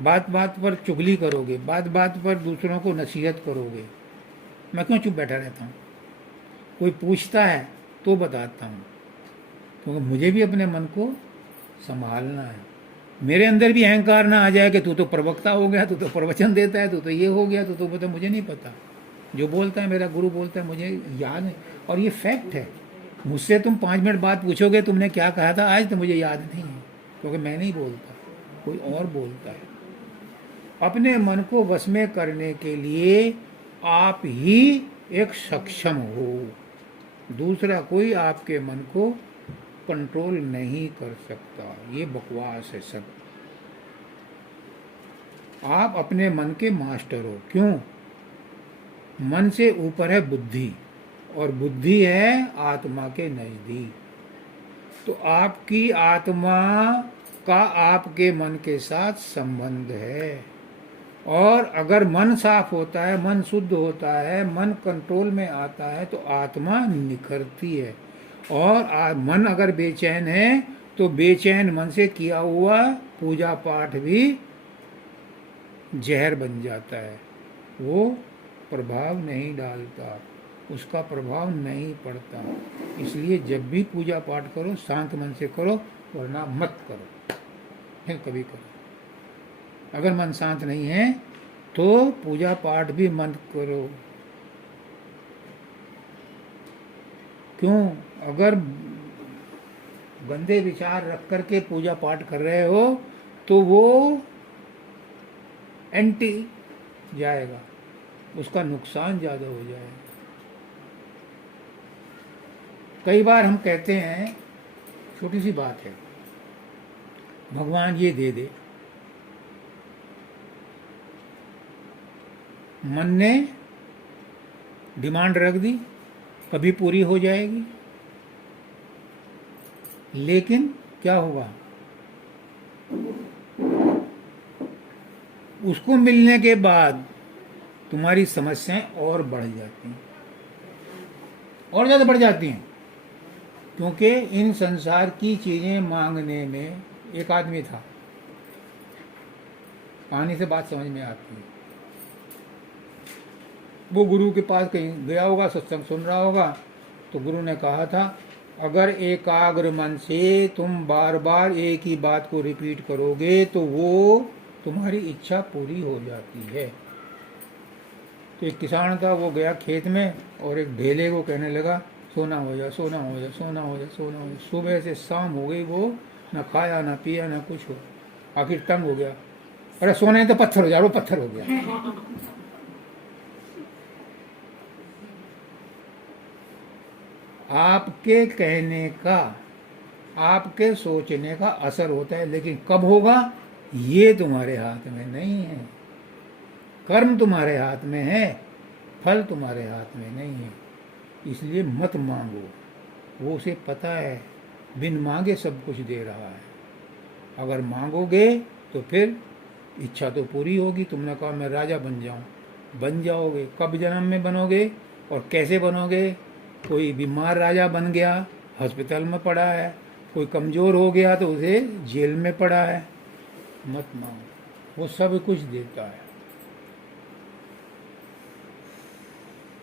बात बात पर चुगली करोगे, बात बात पर दूसरों को नसीहत करोगे, मैं क्यों चुप बैठा रहता हूँ? कोई पूछता है तो बताता हूँ, क्योंकि मुझे भी अपने मन को संभालना है। मेरे अंदर भी अहंकार ना आ जाए कि तू तो प्रवक्ता हो गया, तू तो प्रवचन देता है, तू तो ये हो गया, तू तो बता, मुझे नहीं पता। जो बोलता है मेरा गुरु बोलता है, मुझे याद है, और ये फैक्ट है। मुझसे तुम 5 मिनट बाद पूछोगे तुमने क्या कहा था आज, तो मुझे याद नहीं है, क्योंकि मैं नहीं बोलता, कोई और बोलता है। अपने मन को वश में करने के लिए आप ही एक सक्षम हो, दूसरा कोई आपके मन को कंट्रोल नहीं कर सकता। ये बकवास है सब। आप अपने मन के मास्टर हो। क्यों? मन से ऊपर है बुद्धि और बुद्धि है आत्मा के नजदीक। तो आपकी आत्मा का आपके मन के साथ संबंध है। और अगर मन साफ होता है, मन शुद्ध होता है, मन कंट्रोल में आता है तो आत्मा निखरती है। और मन अगर बेचैन है तो बेचैन मन से किया हुआ पूजा पाठ भी जहर बन जाता है, वो प्रभाव नहीं डालता, उसका प्रभाव नहीं पड़ता। इसलिए जब भी पूजा पाठ करो शांत मन से करो, वरना मत करो, फिर कभी करो। अगर मन शांत नहीं है तो पूजा पाठ भी मत करो। क्यों? अगर गंदे विचार रख करके पूजा पाठ कर रहे हो तो वो एंटी जाएगा, उसका नुकसान ज़्यादा हो जाएगा। कई बार हम कहते हैं, छोटी सी बात है, भगवान ये दे दे, मन ने डिमांड रख दी, कभी पूरी हो जाएगी, लेकिन क्या होगा? उसको मिलने के बाद तुम्हारी समस्याएं और बढ़ जाती हैं, और ज़्यादा बढ़ जाती हैं। क्योंकि इन संसार की चीज़ें मांगने में, एक आदमी था, कहानी से बात समझ में आती है। वो गुरु के पास कहीं गया होगा, सत्संग सुन रहा होगा, तो गुरु ने कहा था, अगर एकाग्र मन से तुम बार बार एक ही बात को रिपीट करोगे तो वो तुम्हारी इच्छा पूरी हो जाती है। तो एक किसान था, वो गया खेत में और एक ढेले को कहने लगा, सोना हो जा, सोना हो जा, सोना हो जा, सोना हो जा। सुबह से शाम हो गई, वो ना खाया ना पिया ना कुछ हो, आखिर तंग हो गया, अरे सोना है तो पत्थर हो जा, वो पत्थर हो गया। आपके कहने का, आपके सोचने का असर होता है, लेकिन कब होगा ये तुम्हारे हाथ में नहीं है। कर्म तुम्हारे हाथ में है, फल तुम्हारे हाथ में नहीं है। इसलिए मत मांगो, वो उसे पता है बिन मांगे सब कुछ दे रहा है। अगर मांगोगे तो फिर इच्छा तो पूरी होगी। तुमने कहा मैं राजा बन जाऊं, बन जाओगे। कब जन्म में बनोगे और कैसे बनोगे? कोई बीमार राजा बन गया, हॉस्पिटल में पड़ा है, कोई कमज़ोर हो गया तो उसे जेल में पड़ा है। मत मांगो, वो सब कुछ देता है।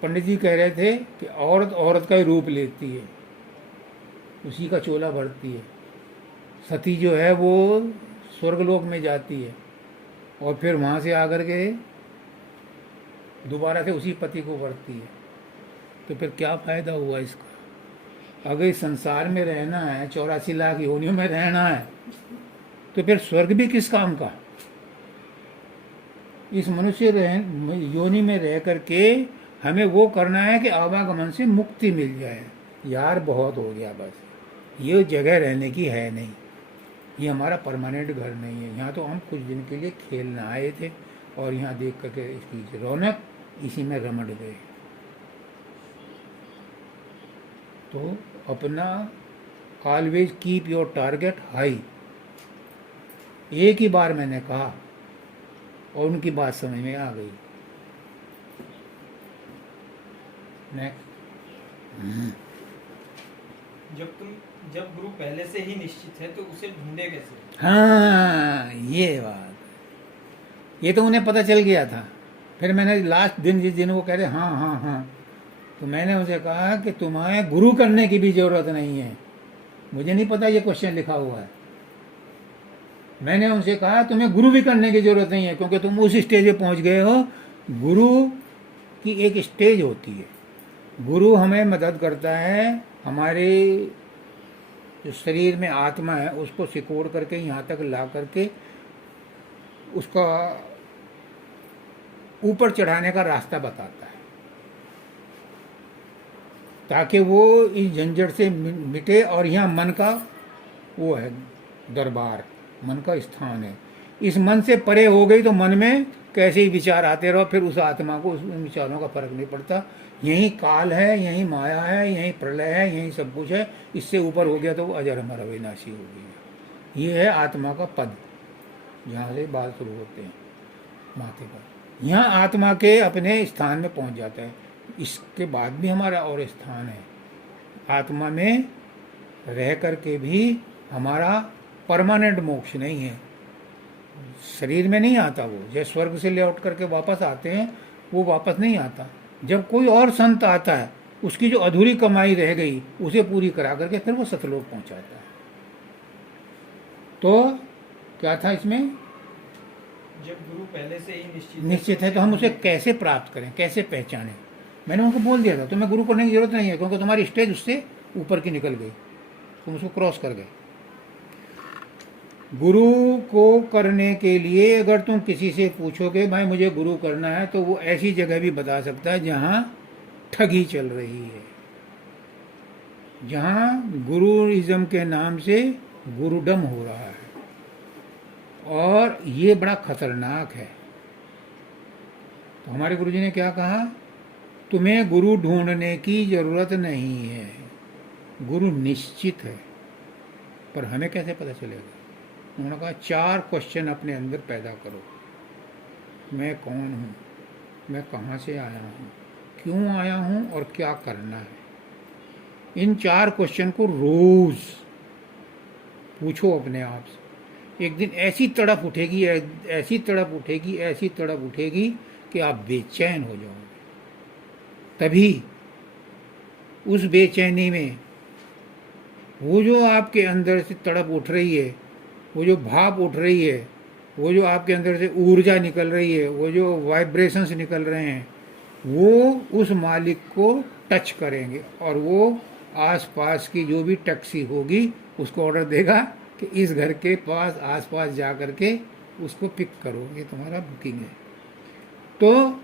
पंडित जी कह रहे थे कि औरत औरत का ही रूप लेती है, उसी का चोला भरती है। सती जो है वो स्वर्गलोक में जाती है और फिर वहाँ से आकर के दोबारा से उसी पति को भरती है। तो फिर क्या फ़ायदा हुआ इसका? अगर इस संसार में रहना है, 84 लाख योनियों में रहना है, तो फिर स्वर्ग भी किस काम का? इस मनुष्य योनि में रह करके हमें वो करना है कि आवागमन से मुक्ति मिल जाए। यार बहुत हो गया, बस ये जगह रहने की है नहीं, ये हमारा परमानेंट घर नहीं है। यहाँ तो हम कुछ दिन के लिए खेलने आए थे और यहाँ देख करके इसकी रौनक, इसी में रमट गए। तो अपना always keep your target high. एक ही बार मैंने कहा और उनकी बात समझ में आ गई। जब गुरु पहले से ही निश्चित है तो उसे ढूंढे कैसे? हाँ, ये बात, ये तो उन्हें पता चल गया था। फिर मैंने लास्ट दिन, जिस दिन वो कह रहे हाँ हाँ हाँ, तो मैंने उनसे कहा कि तुम्हें गुरु करने की भी जरूरत नहीं है। मुझे नहीं पता ये क्वेश्चन लिखा हुआ है। मैंने उनसे कहा तुम्हें गुरु भी करने की जरूरत नहीं है, क्योंकि तुम उस स्टेज पे पहुंच गए हो। गुरु की एक स्टेज होती है। गुरु हमें मदद करता है, हमारे जो शरीर में आत्मा है उसको सिकोड़ करके यहाँ तक ला करके उसका ऊपर चढ़ाने का रास्ता बताता है, ताकि वो इस झंझट से मिटे। और यहाँ मन का वो है दरबार, मन का स्थान है। इस मन से परे हो गई तो मन में कैसे ही विचार आते रहो, फिर उस आत्मा को उन विचारों का फर्क नहीं पड़ता। यही काल है, यही माया है, यही प्रलय है, यही सब कुछ है। इससे ऊपर हो गया तो वो अजर अमर अविनाशी हो गया। ये है आत्मा का पद, जहाँ से बाल शुरू होते हैं माथे पर। यहाँ आत्मा के अपने स्थान में पहुँच जाता है। इसके बाद भी हमारा और स्थान है। आत्मा में रह करके भी हमारा परमानेंट मोक्ष नहीं है। शरीर में नहीं आता वो, जैसे स्वर्ग से लौट करके वापस आते हैं, वो वापस नहीं आता। जब कोई और संत आता है, उसकी जो अधूरी कमाई रह गई उसे पूरी करा करके फिर वो सतलोक पहुंचाता है। तो क्या था इसमें? जब गुरु पहले से ही निश्चित है तो हम उसे कैसे प्राप्त करें, कैसे पहचानें? मैंने उनको बोल दिया था तुम्हें गुरु करने की जरूरत नहीं है, क्योंकि तुम्हारी स्टेज उससे ऊपर की निकल गई, तुम उसको क्रॉस कर गए। गुरु को करने के लिए अगर तुम किसी से पूछोगे भाई मुझे गुरु करना है, तो वो ऐसी जगह भी बता सकता है जहाँ ठगी चल रही है, जहाँ गुरुइज्म के नाम से गुरुडम हो रहा है, और ये बड़ा खतरनाक है। तो हमारे गुरुजी ने क्या कहा? तुम्हें गुरु ढूंढने की जरूरत नहीं है, गुरु निश्चित है। पर हमें कैसे पता चलेगा? उन्होंने कहा 4 क्वेश्चन अपने अंदर पैदा करो। मैं कौन हूँ, मैं कहाँ से आया हूँ, क्यों आया हूँ और क्या करना है। इन 4 क्वेश्चन को रोज पूछो अपने आप से। एक दिन ऐसी तड़प उठेगी, ऐसी तड़प उठेगी, ऐसी तड़प उठेगी कि आप बेचैन हो जाओगे। तभी उस बेचैनी में वो जो आपके अंदर से तड़प उठ रही है, वो जो भाप उठ रही है, वो जो आपके अंदर से ऊर्जा निकल रही है, वो जो वाइब्रेशंस निकल रहे हैं, वो उस मालिक को टच करेंगे, और वो आसपास की जो भी टैक्सी होगी उसको ऑर्डर देगा कि इस घर के पास आसपास जा कर के उसको पिक करो, ये तुम्हारा बुकिंग है। तो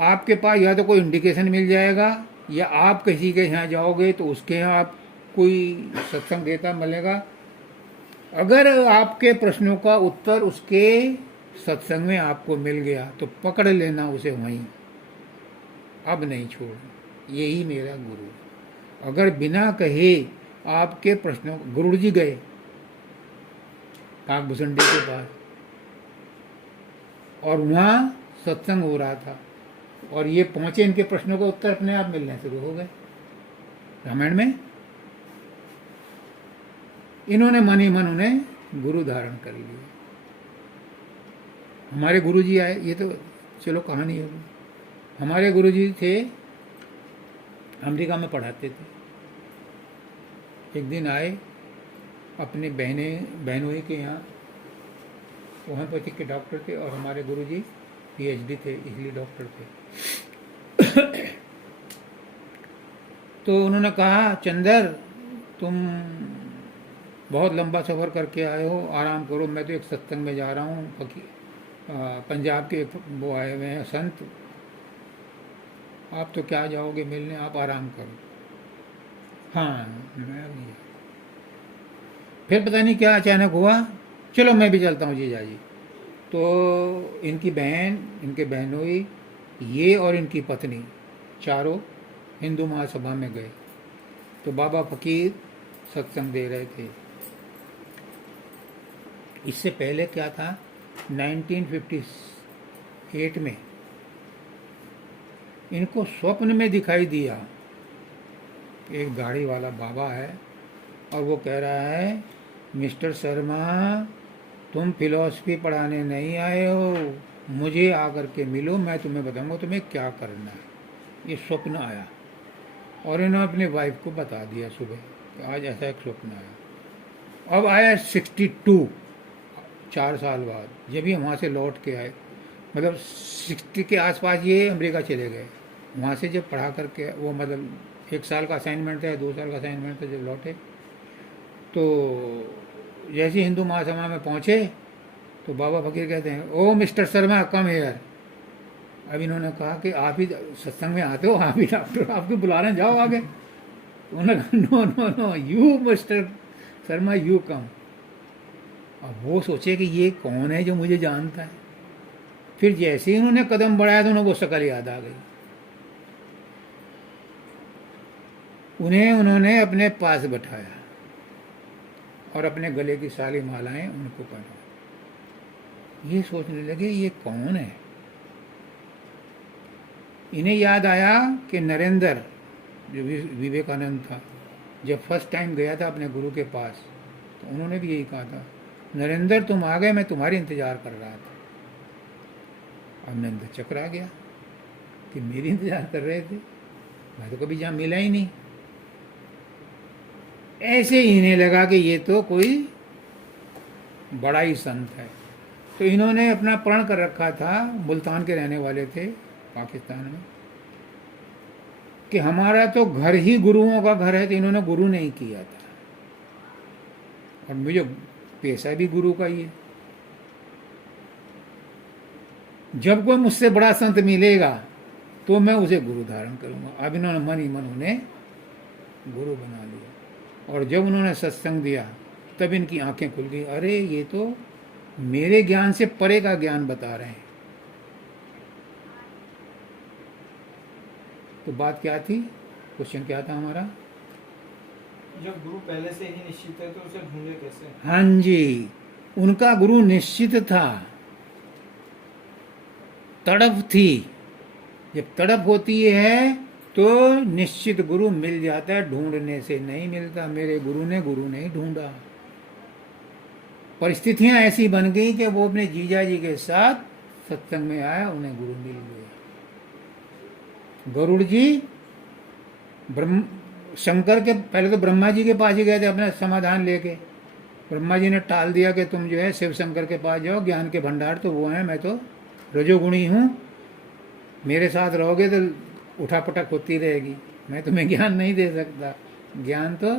आपके पास या तो कोई इंडिकेशन मिल जाएगा, या आप किसी के यहाँ जाओगे तो उसके यहाँ आप कोई सत्संग देता मिलेगा। अगर आपके प्रश्नों का उत्तर उसके सत्संग में आपको मिल गया तो पकड़ लेना उसे वहीं, अब नहीं छोड़। यही मेरा गुरु। अगर बिना कहे आपके प्रश्नों, गुरु जी गए काक भुसंडी के पास, और वहाँ सत्संग हो रहा था, और ये पहुंचे, इनके प्रश्नों का उत्तर अपने आप मिलने शुरू हो गए। रामायण में इन्होंने मन ही मन उन्हें गुरु धारण कर लिया। हमारे गुरु जी आए, ये तो चलो कहानी होगी। हमारे गुरु जी थे, अमेरिका में पढ़ाते थे। एक दिन आए अपने बहनोई के यहाँ, होम्योपैथिक के डॉक्टर थे, और हमारे गुरु जी PhD थे, इसलिए डॉक्टर थे। तो उन्होंने कहा चंदर तुम बहुत लंबा सफ़र करके आए हो, आराम करो, मैं तो एक सत्संग में जा रहा हूँ, पंजाब के वो आए हुए हैं संत, आप तो क्या जाओगे मिलने, आप आराम करो। हाँ मैं भी। फिर पता नहीं क्या अचानक हुआ, चलो मैं भी चलता हूँ जीजा जी। तो इनकी बहन, इनके बहनोई, ये और इनकी पत्नी, चारों हिंदू महासभा में गए। तो बाबा फकीर सत्संग दे रहे थे। इससे पहले क्या था, 1958 में इनको स्वप्न में दिखाई दिया, एक गाड़ी वाला बाबा है, और वो कह रहा है मिस्टर शर्मा तुम फिलॉसफी पढ़ाने नहीं आए हो, मुझे आकर के मिलो, मैं तुम्हें बताऊंगा तुम्हें क्या करना है। ये स्वप्न आया, और इन्होंने अपनी वाइफ को बता दिया सुबह कि आज ऐसा एक स्वप्न आया। अब आया 62, 4 साल बाद, जब भी वहाँ से लौट के आए, मतलब 60 के आसपास ये अमेरिका चले गए। वहाँ से जब पढ़ा करके, वो मतलब 1 साल का असाइनमेंट था, 2 साल का असाइनमेंट था, जब लौटे तो जैसे हिंदू महासभा में पहुँचे तो बाबा फकीर कहते हैं ओ मिस्टर शर्मा कम हेयर। अब इन्होंने कहा कि आप ही सत्संग में आते हो, आप ही डॉक्टर, आपको बुला रहे हैं, जाओ आगे। उन्होंने कहा no no no you mister Sharma you come. अब वो सोचे कि ये कौन है जो मुझे जानता है। फिर जैसे ही उन्होंने कदम बढ़ाया तो उन्हें वो शक्ल याद आ गई। उन्हें उन्होंने अपने पास बैठाया और अपने गले की सारी मालाएं उनको पहनाई। ये सोचने लगे ये कौन है। इन्हें याद आया कि नरेंद्र जो विवेकानंद था, जब फर्स्ट टाइम गया था अपने गुरु के पास तो उन्होंने भी यही कहा था, नरेंद्र तुम आ गए, मैं तुम्हारी इंतजार कर रहा था। अब नरेंद्र चकरा गया कि मेरी इंतजार कर रहे थे, मैं तो कभी जहाँ मिला ही नहीं। ऐसे ही इन्हें लगा कि ये तो कोई बड़ा ही संत है। तो इन्होंने अपना प्रण कर रखा था, मुल्तान के रहने वाले थे पाकिस्तान में, कि हमारा तो घर ही गुरुओं का घर है। तो इन्होंने गुरु नहीं किया था और मुझे पेशा भी गुरु का ही है। जब कोई मुझसे बड़ा संत मिलेगा तो मैं उसे गुरु धारण करूंगा। अब इन्होंने मन ही मन उन्हें गुरु बना लिया और जब उन्होंने सत्संग दिया तब इनकी आंखें खुल गई। अरे ये तो मेरे ज्ञान से परे का ज्ञान बता रहे हैं। तो बात क्या थी, क्वेश्चन क्या था हमारा? जब गुरु पहले से ही निश्चित है तो उसे ढूंढे कैसे? हाँ जी, उनका गुरु निश्चित था, तड़प थी। जब तड़प होती है तो निश्चित गुरु मिल जाता है, ढूंढने से नहीं मिलता। मेरे गुरु ने गुरु नहीं ढूंढा, परिस्थितियां ऐसी बन गई कि वो अपने जीजा जी के साथ सत्संग में आया, उन्हें गुरु मिल गया। गरुड़ जी शंकर के पहले तो ब्रह्मा जी के पास ही गए थे अपना समाधान लेके। ब्रह्मा जी ने टाल दिया कि तुम जो है शिव शंकर के पास जाओ, ज्ञान के भंडार तो वो हैं, मैं तो रजोगुणी हूँ, मेरे साथ रहोगे तो उठापटक होती रहेगी, मैं तुम्हें ज्ञान नहीं दे सकता। ज्ञान तो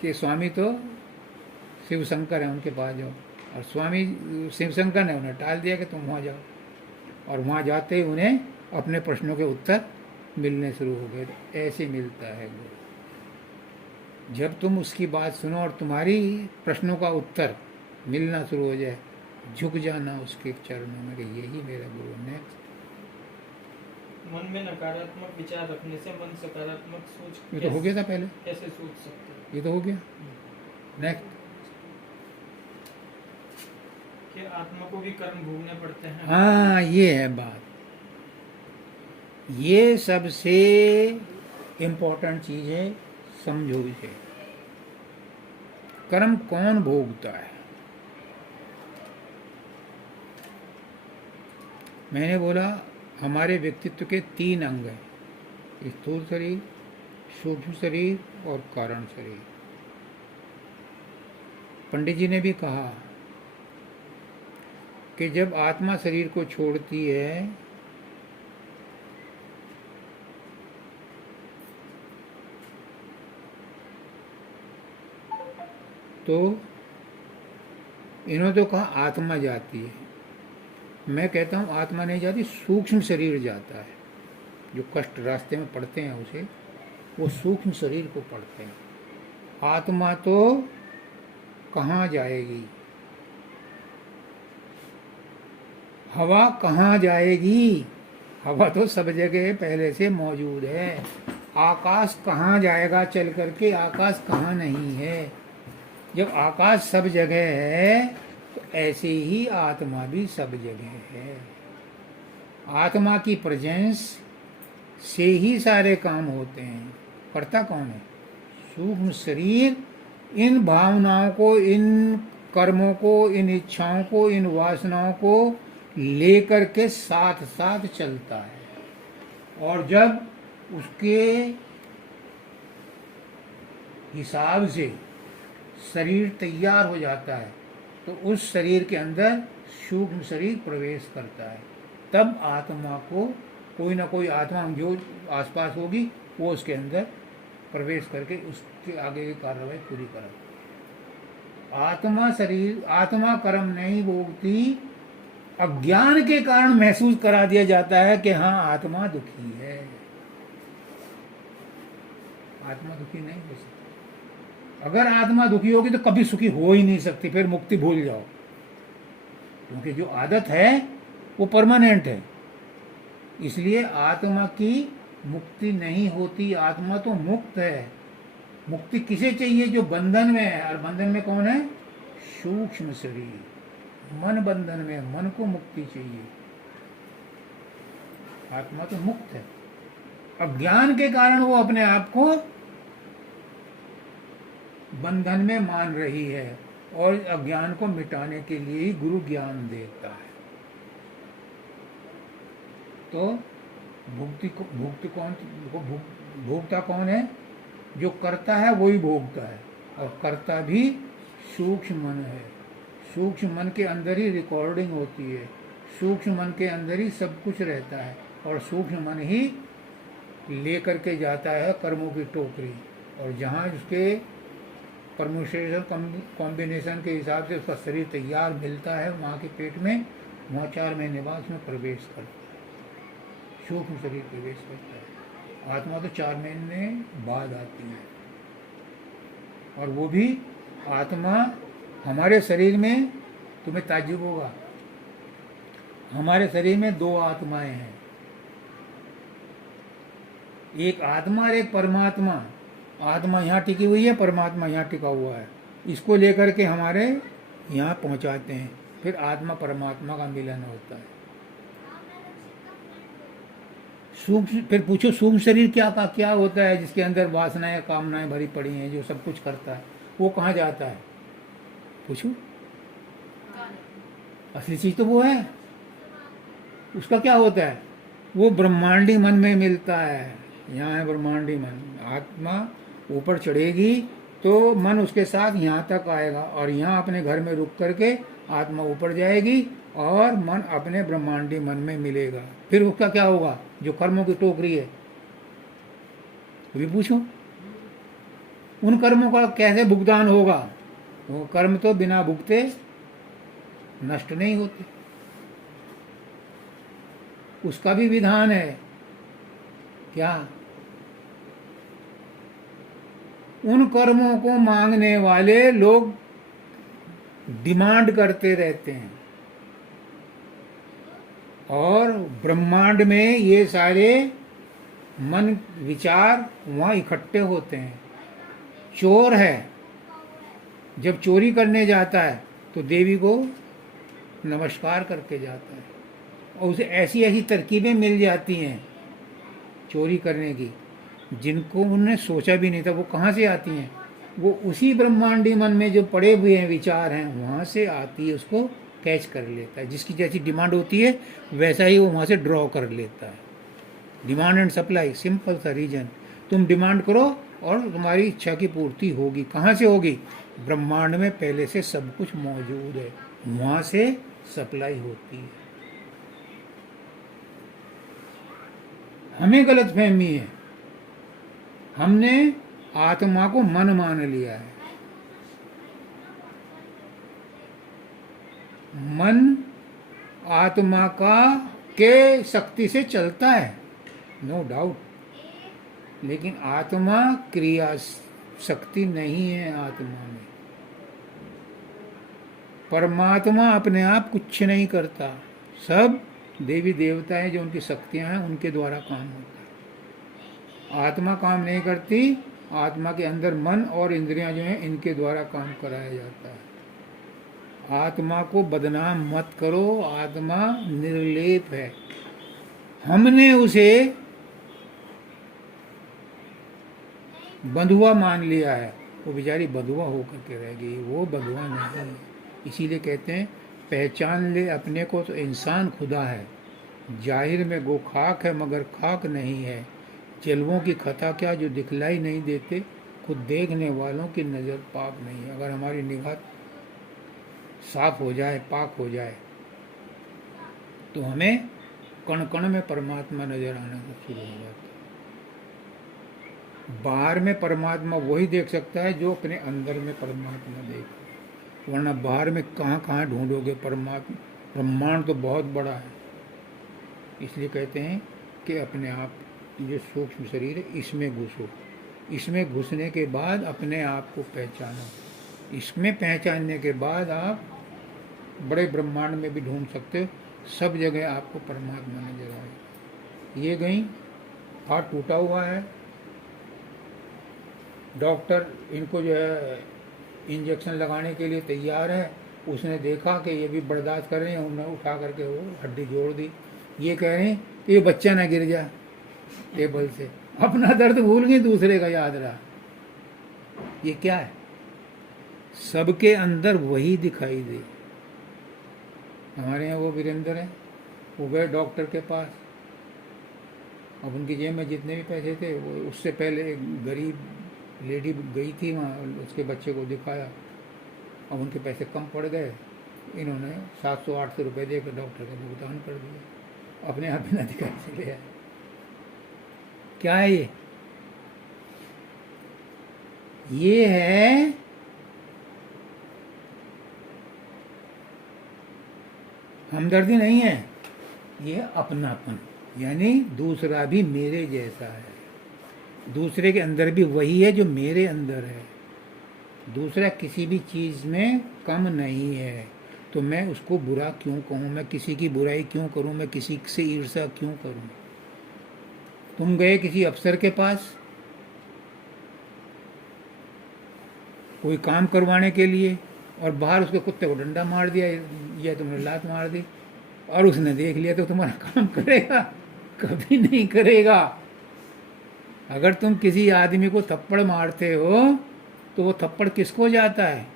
कि स्वामी तो शिव शंकर है, उनके पास जाओ। और स्वामी शिव शंकर ने उन्हें टाल दिया कि तुम वहाँ जाओ, और वहाँ जाते ही उन्हें अपने प्रश्नों के उत्तर मिलने शुरू हो गए। ऐसे मिलता है गुरु। जब तुम उसकी बात सुनो और तुम्हारी प्रश्नों का उत्तर मिलना शुरू हो जाए, झुक जाना उसके चरणों में कि यही मेरा गुरु। नेक्स्ट। मन में नकारात्मक विचार रखने से मन सकारात्मक सोच ये तो हो गया था पहले, कैसे सोच सकते हैं? ये तो हो गया। नेक्स्ट। कि आत्मा को भी कर्म भोगने पड़ते हैं। हाँ, ये है बात। ये सबसे इम्पोर्टेंट चीज है, समझो इसे। कर्म कौन भोगता है? मैंने बोला हमारे व्यक्तित्व के 3 अंग हैं, स्थूल शरीर, सूक्ष्म शरीर और कारण शरीर। पंडित जी ने भी कहा कि जब आत्मा शरीर को छोड़ती है तो इन्होंने तो कहा आत्मा जाती है, मैं कहता हूँ आत्मा नहीं जाती, सूक्ष्म शरीर जाता है। जो कष्ट रास्ते में पड़ते हैं उसे, वो सूक्ष्म शरीर को पड़ते हैं। आत्मा तो कहाँ जाएगी? हवा कहाँ जाएगी? हवा तो सब जगह पहले से मौजूद है। आकाश कहाँ जाएगा चल करके? आकाश कहाँ नहीं है। जब आकाश सब जगह है तो ऐसे ही आत्मा भी सब जगह है। आत्मा की प्रेजेंस से ही सारे काम होते हैं। करता कौन है? सूक्ष्म शरीर इन भावनाओं को, इन कर्मों को, इन इच्छाओं को, इन वासनाओं को लेकर के साथ साथ चलता है। और जब उसके हिसाब से शरीर तैयार हो जाता है तो उस शरीर के अंदर सूक्ष्म शरीर प्रवेश करता है। तब आत्मा को कोई ना कोई आत्मा जो आसपास होगी वो उसके अंदर प्रवेश करके उसके आगे की कार्रवाई पूरी करे। आत्मा शरीर, आत्मा कर्म नहीं भोगती। अज्ञान के कारण महसूस करा दिया जाता है कि हाँ आत्मा दुखी है। आत्मा दुखी नहीं हो सकती। अगर आत्मा दुखी होगी तो कभी सुखी हो ही नहीं सकती, फिर मुक्ति भूल जाओ। क्योंकि जो आदत है वो परमानेंट है। इसलिए आत्मा की मुक्ति नहीं होती, आत्मा तो मुक्त है। मुक्ति किसे चाहिए? जो बंधन में है। और बंधन में कौन है? सूक्ष्म शरीर। मन बंधन में, मन को मुक्ति चाहिए। आत्मा तो मुक्त है। अज्ञान के कारण वो अपने आप को बंधन में मान रही है, और अज्ञान को मिटाने के लिए ही गुरु ज्ञान देता है। तो भोक्ता कौन है? जो करता है वही भोगता है, और करता भी सूक्ष्म मन है। सूक्ष्म मन के अंदर ही रिकॉर्डिंग होती है, सूक्ष्म मन के अंदर ही सब कुछ रहता है, और सूक्ष्म मन ही लेकर के जाता है कर्मों की टोकरी। और जहाँ उसके परम्यूटेशन कॉम्बिनेशन के हिसाब से उसका शरीर तैयार मिलता है, वहाँ के पेट में, वहाँ 4 महीने बाद उसमें प्रवेश करता है, सूक्ष्म शरीर प्रवेश करता है। आत्मा तो 4 महीने बाद आती है। और वो भी आत्मा हमारे शरीर में, तुम्हें ताज्जुब होगा, हमारे शरीर में 2 आत्माएं हैं, एक आत्मा और एक परमात्मा। आत्मा यहाँ टिकी हुई है, परमात्मा यहाँ टिका हुआ है। इसको लेकर के हमारे यहाँ पहुँचाते हैं, फिर आत्मा परमात्मा का मिलन होता है। सूक्ष्म, फिर पूछो सूक्ष्म शरीर क्या होता है? जिसके अंदर वासनाएं कामनाएं भरी पड़ी हैं, जो सब कुछ करता है, वो कहाँ जाता है? पूछो। असली चीज तो वो है। उसका क्या होता है? वो ब्रह्मांडी मन में मिलता है। यहाँ है ब्रह्मांडी मन। आत्मा ऊपर चढ़ेगी तो मन उसके साथ यहाँ तक आएगा, और यहाँ अपने घर में रुक करके आत्मा ऊपर जाएगी और मन अपने ब्रह्मांडी मन में मिलेगा। फिर उसका क्या होगा? जो कर्मों की टोकरी है, भी पूछो, उन कर्मों का कैसे भुगतान होगा? वो कर्म तो बिना भुगते नष्ट नहीं होते, उसका भी विधान है। क्या? उन कर्मों को मांगने वाले लोग डिमांड करते रहते हैं, और ब्रह्मांड में ये सारे मन विचार वहाँ इकट्ठे होते हैं। चोर है, जब चोरी करने जाता है तो देवी को नमस्कार करके जाता है, और उसे ऐसी ऐसी तरकीबें मिल जाती हैं चोरी करने की, जिनको उन्होंने सोचा भी नहीं था। वो कहाँ से आती हैं? वो उसी ब्रह्मांडी मन में जो पड़े हुए हैं विचार हैं, वहाँ से आती है, उसको कैच कर लेता है। जिसकी जैसी डिमांड होती है वैसा ही वो वहाँ से ड्रॉ कर लेता है। डिमांड एंड सप्लाई, सिंपल सा रीजन। तुम डिमांड करो और तुम्हारी इच्छा की पूर्ति होगी। कहाँ से होगी? ब्रह्मांड में पहले से सब कुछ मौजूद है, वहाँ से सप्लाई होती है। हमें गलतफहमी है, हमने आत्मा को मन मान लिया है। मन आत्मा के शक्ति से चलता है, नो डाउट, लेकिन आत्मा क्रिया शक्ति नहीं है। आत्मा में परमात्मा अपने आप कुछ नहीं करता, सब देवी देवता है जो उनकी शक्तियां हैं, उनके द्वारा काम होता है। आत्मा काम नहीं करती, आत्मा के अंदर मन और इंद्रियां जो हैं इनके द्वारा काम कराया जाता है। आत्मा को बदनाम मत करो, आत्मा निर्लेप है। हमने उसे बंधुआ मान लिया है, वो बेचारी बंधुआ होकर के रह गई, वो बंधुआ नहीं है। इसीलिए कहते हैं पहचान ले अपने को तो इंसान खुदा है, जाहिर में गो खाक है मगर खाक नहीं है। जलवों की खता क्या जो दिखलाई नहीं देते, खुद देखने वालों की नज़र पाक नहीं है। अगर हमारी निगाह साफ हो जाए, पाक हो जाए, तो हमें कण कण में परमात्मा नजर आना शुरू हो जाता है। बाहर में परमात्मा वही देख सकता है जो अपने अंदर में परमात्मा देखे, वरना बाहर में कहाँ कहाँ ढूंढोगे परमात्मा। ब्रह्मांड तो बहुत बड़ा है, इसलिए कहते हैं कि अपने आप जो सूक्ष्म शरीर है इसमें घुसो। इसमें घुसने के बाद अपने आप को पहचानो। इसमें पहचानने के बाद आप बड़े ब्रह्मांड में भी ढूंढ सकते हो, सब जगह आपको परमात्मा नजर आए। ये गई हाथ टूटा हुआ है, डॉक्टर इनको जो है इंजेक्शन लगाने के लिए तैयार है, उसने देखा कि ये भी बर्दाश्त कर रहे हैं, उन्होंने उठा करके वो हड्डी जोड़ दी। ये कह रहे हैं कि ये बच्चा ना गिर जाए टेबल से, अपना दर्द भूल गए, दूसरे का याद रहा। ये क्या है? सबके अंदर वही दिखाई दे। हमारे यहाँ वो वीरेंद्र हैं, वो गए डॉक्टर के पास, अब उनकी जेब में जितने भी पैसे थे, वो उससे पहले एक गरीब लेडी गई थी वहाँ, उसके बच्चे को दिखाया, अब उनके पैसे कम पड़ गए, इन्होंने 700-800 रुपये देकर डॉक्टर का भुगतान कर दिया, अपने आप बिना दिखाई चले आए। क्या है ये? ये है हमदर्दी नहीं है, ये अपनापन, यानी दूसरा भी मेरे जैसा है, दूसरे के अंदर भी वही है जो मेरे अंदर है, दूसरा किसी भी चीज़ में कम नहीं है, तो मैं उसको बुरा क्यों कहूँ, मैं किसी की बुराई क्यों करूँ, मैं किसी से ईर्ष्या क्यों करूँ। तुम गए किसी अफसर के पास कोई काम करवाने के लिए, और बाहर उसके कुत्ते को डंडा मार दिया या तुमने लात मार दी, और उसने देख लिया, तो तुम्हारा काम करेगा? कभी नहीं करेगा। अगर तुम किसी आदमी को थप्पड़ मारते हो तो वो थप्पड़ किसको जाता है?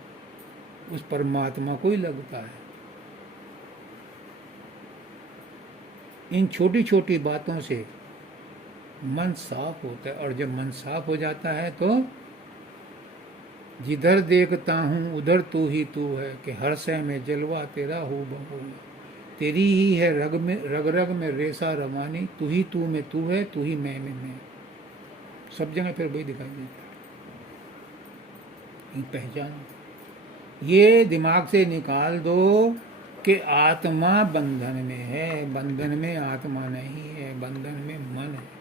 उस परमात्मा को ही लगता है। इन छोटी छोटी बातों से मन साफ होता है, और जब मन साफ हो जाता है तो जिधर देखता हूँ उधर तू ही तू है, कि हर शय में जलवा तेरा हो बहू, तेरी ही है रग रग में रेसा रवानी, तू ही तू में तू है, तू ही मैं में मैं, सब जगह फिर वही दिखाई देता है। पहचान ये दिमाग से निकाल दो कि आत्मा बंधन में है, बंधन में आत्मा नहीं है, बंधन में मन है।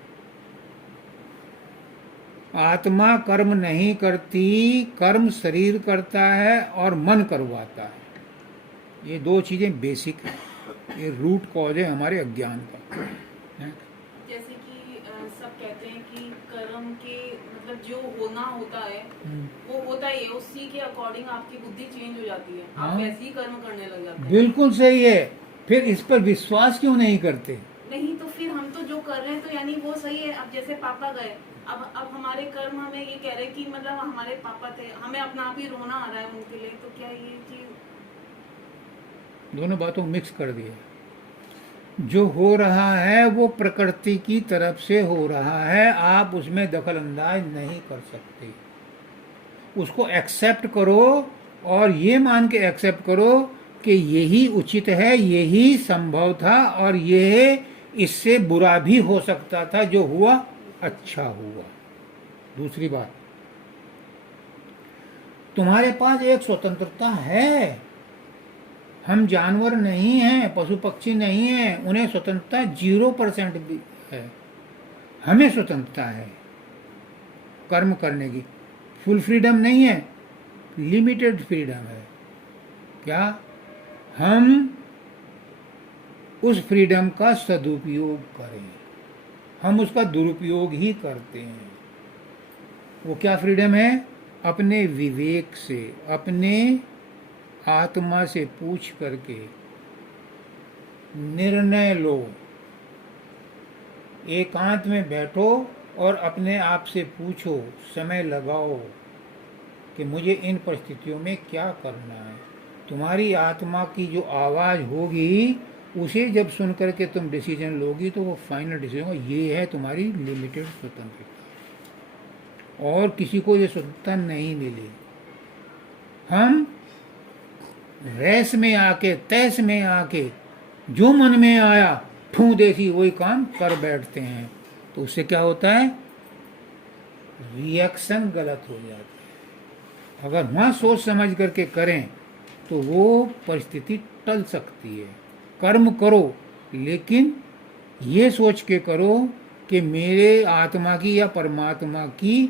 आत्मा कर्म नहीं करती, कर्म शरीर करता है और मन करवाता है। ये दो चीजें बेसिक है, ये रूट कॉज है हमारे अज्ञान का। जैसे कि सब कहते हैं कि कर्म के मतलब जो होना होता है वो होता ही है, उसी के अकॉर्डिंग आपकी बुद्धि चेंज हो जाती है, आप वैसे ही कर्म करने लग जाते हैं। बिल्कुल सही है, फिर इस पर विश्वास क्यों नहीं करते? नहीं तो फिर हम तो जो कर रहे हैं तो यानी वो सही है। अब जैसे पापा गए, अब हमारे कर्म हमें ये कह रहे कि मतलब हमारे पापा थे, हमें अपना आप ही रोना आ रहा है उनके लिए, तो क्या ये चीज? दोनों बातों मिक्स कर दिया। जो हो रहा है वो प्रकृति की तरफ से हो रहा है, आप उसमें दखल अंदाज नहीं कर सकते। उसको एक्सेप्ट करो और ये मान के एक्सेप्ट करो कि यही उचित है, यही संभव था, और ये इससे बुरा भी हो सकता था, जो हुआ अच्छा हुआ। दूसरी बात, तुम्हारे पास एक स्वतंत्रता है। हम जानवर नहीं हैं, पशु पक्षी नहीं हैं, उन्हें स्वतंत्रता 0% भी है। हमें स्वतंत्रता है कर्म करने की। फुल फ्रीडम नहीं है, लिमिटेड फ्रीडम है। क्या हम उस फ्रीडम का सदुपयोग करें? हम उसका दुरुपयोग ही करते हैं। वो क्या फ्रीडम है? अपने विवेक से, अपने आत्मा से पूछ करके निर्णय लो। एकांत में बैठो और अपने आप से पूछो, समय लगाओ कि मुझे इन परिस्थितियों में क्या करना है। तुम्हारी आत्मा की जो आवाज़ होगी, उसे जब सुन करके तुम डिसीजन लोगी तो वो फाइनल डिसीजन होगा। ये है तुम्हारी लिमिटेड स्वतंत्रता, और किसी को ये स्वतंत्रता नहीं मिली। हम रैस में आके, तैस में आके, जो मन में आया ठूं देसी वही काम कर बैठते हैं, तो उससे क्या होता है? रिएक्शन गलत हो जाता है। अगर वहाँ सोच समझ करके करें तो वो परिस्थिति टल सकती है। कर्म करो, लेकिन ये सोच के करो कि मेरे आत्मा की या परमात्मा की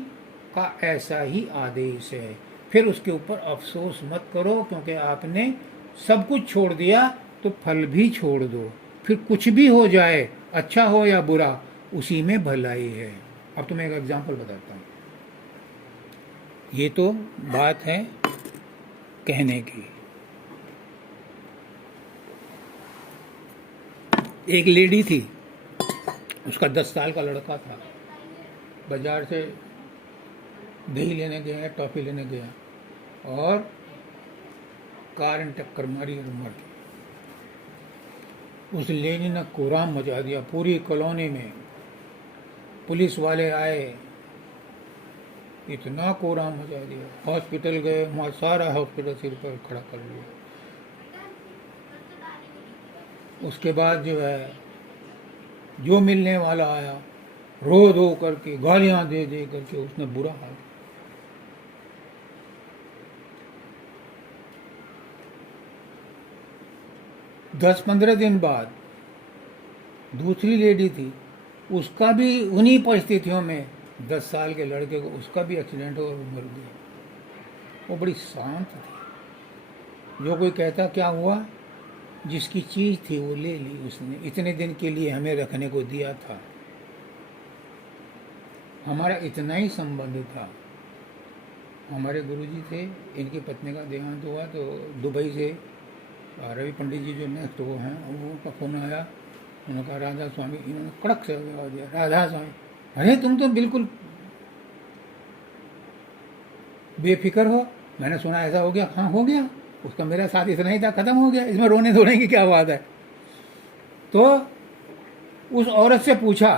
का ऐसा ही आदेश है। फिर उसके ऊपर अफसोस मत करो, क्योंकि आपने सब कुछ छोड़ दिया तो फल भी छोड़ दो। फिर कुछ भी हो जाए, अच्छा हो या बुरा, उसी में भलाई है। अब तुम्हें एक एग्जांपल बताता हूँ। ये तो बात है कहने की। एक लेडी थी, उसका 10 साल का लड़का था, बाजार से दही लेने गया, टॉफ़ी लेने गया और कार ने टक्कर मारी और मर गया। उस लेडी ने कोहराम मचा दिया पूरी कॉलोनी में। पुलिस वाले आए, इतना कोहराम मचा दिया। हॉस्पिटल गए, वहाँ सारा हॉस्पिटल सिर पर खड़ा कर लिया। उसके बाद जो है, जो मिलने वाला आया, रो धो करके, गालियां दे दे करके उसने बुरा हाल। दस 15 दिन बाद दूसरी लेडी थी, उसका भी उन्हीं परिस्थितियों में 10 साल के लड़के को, उसका भी एक्सीडेंट हो और मर गया। वो बड़ी शांत थी। जो कोई कहता क्या हुआ, जिसकी चीज़ थी वो ले ली उसने, इतने दिन के लिए हमें रखने को दिया था, हमारा इतना ही संबंध था। हमारे गुरुजी थे, इनकी पत्नी का देहांत हुआ तो दुबई से रवि पंडित जी जो नेक्स्ट वो हैं, उनका फ़ोन आया। उन्होंने कहा राधा स्वामी, इन्होंने कड़क से जवाब दिया, राधा स्वामी। अरे तुम तो बिल्कुल बेफिक्र हो, मैंने सुना ऐसा हो गया। हाँ हो गया, उसका मेरा साथ इतना ही था, खत्म हो गया, इसमें रोने धोने की क्या बात है। तो उस औरत से पूछा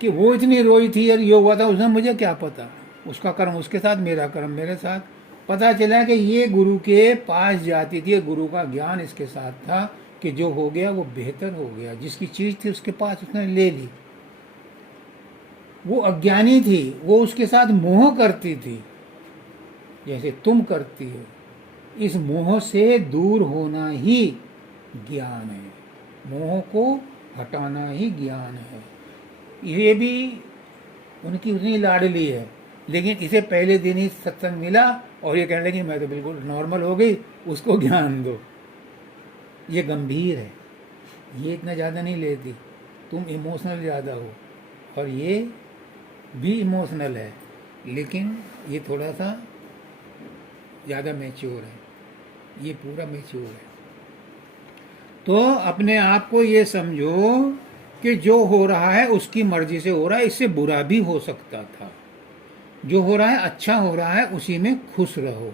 कि वो इतनी रोई थी और ये हुआ था, उसने मुझे क्या पता, उसका कर्म उसके साथ, मेरा कर्म मेरे साथ। पता चला कि ये गुरु के पास जाती थी, गुरु का ज्ञान इसके साथ था कि जो हो गया वो बेहतर हो गया। जिसकी चीज़ थी उसके पास उसने ले ली। वो अज्ञानी थी, वो उसके साथ मोह करती थी जैसे तुम करती हो। इस मोह से दूर होना ही ज्ञान है, मोह को हटाना ही ज्ञान है। ये भी उनकी उतनी लाडली है, लेकिन इसे पहले दिन ही सत्संग मिला और ये कहने लगी मैं तो बिल्कुल नॉर्मल हो गई, उसको ज्ञान दो। ये गंभीर है, ये इतना ज़्यादा नहीं लेती, तुम इमोशनल ज़्यादा हो और ये भी इमोशनल है, लेकिन ये थोड़ा सा ज़्यादा मैच्योर है, ये पूरा मैच्योर है। तो अपने आप को ये समझो कि जो हो रहा है उसकी मर्जी से हो रहा है, इससे बुरा भी हो सकता था। जो हो रहा है अच्छा हो रहा है, उसी में खुश रहो।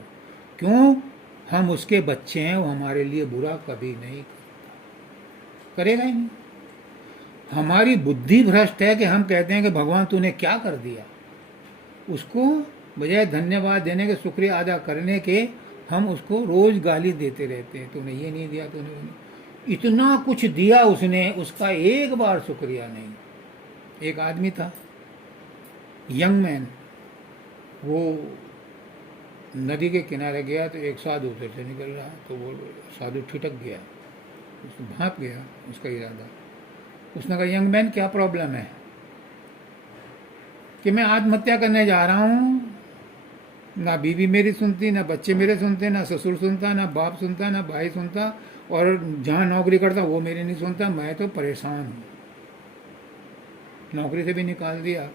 क्यों? हम उसके बच्चे हैं, वो हमारे लिए बुरा कभी नहीं करेगा ही नहीं। हमारी बुद्धि भ्रष्ट है कि हम कहते हैं कि भगवान तूने क्या कर दिया, उसको बजाय धन्यवाद देने के, शुक्रिया अदा करने के, हम उसको रोज गाली देते रहते हैं। तूने ये नहीं दिया, तूने वो नहीं। इतना कुछ दिया उसने, उसका एक बार शुक्रिया नहीं। एक आदमी था, यंग मैन, वो नदी के किनारे गया तो एक साधु उधर से निकल रहा, तो वो साधु ठिठक गया, उसको भाप गया उसका इरादा। उसने कहा यंग मैन क्या प्रॉब्लम है? कि मैं आत्महत्या करने जा रहा हूँ, ना बीवी मेरी सुनती, ना बच्चे मेरे सुनते, ना ससुर सुनता, ना बाप सुनता, ना भाई सुनता, और जहाँ नौकरी करता वो मेरी नहीं सुनता। मैं तो परेशान हूँ, नौकरी से भी निकाल दिया,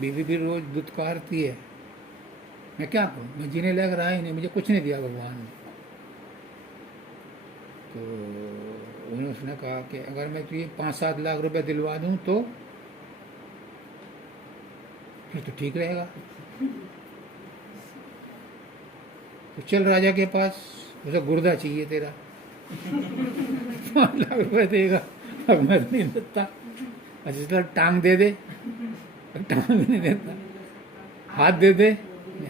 बीवी भी रोज दुत्कारती है, मैं क्या करूँ? मैं जीने लग रहा ही नहीं, मुझे कुछ नहीं दिया भगवान ने। तो उसने कहा कि अगर मैं तुझे 5-7 लाख रुपए दिलवा दूँ तो फिर तो ठीक रहेगा। तो चल राजा के पास, उसे गुर्दा चाहिए तेरा 5 लाख रुपए देगा। अब मैं तो नहीं देता। अच्छा चल टांग दे दे, टांग भी नहीं देता। हाथ दे दे,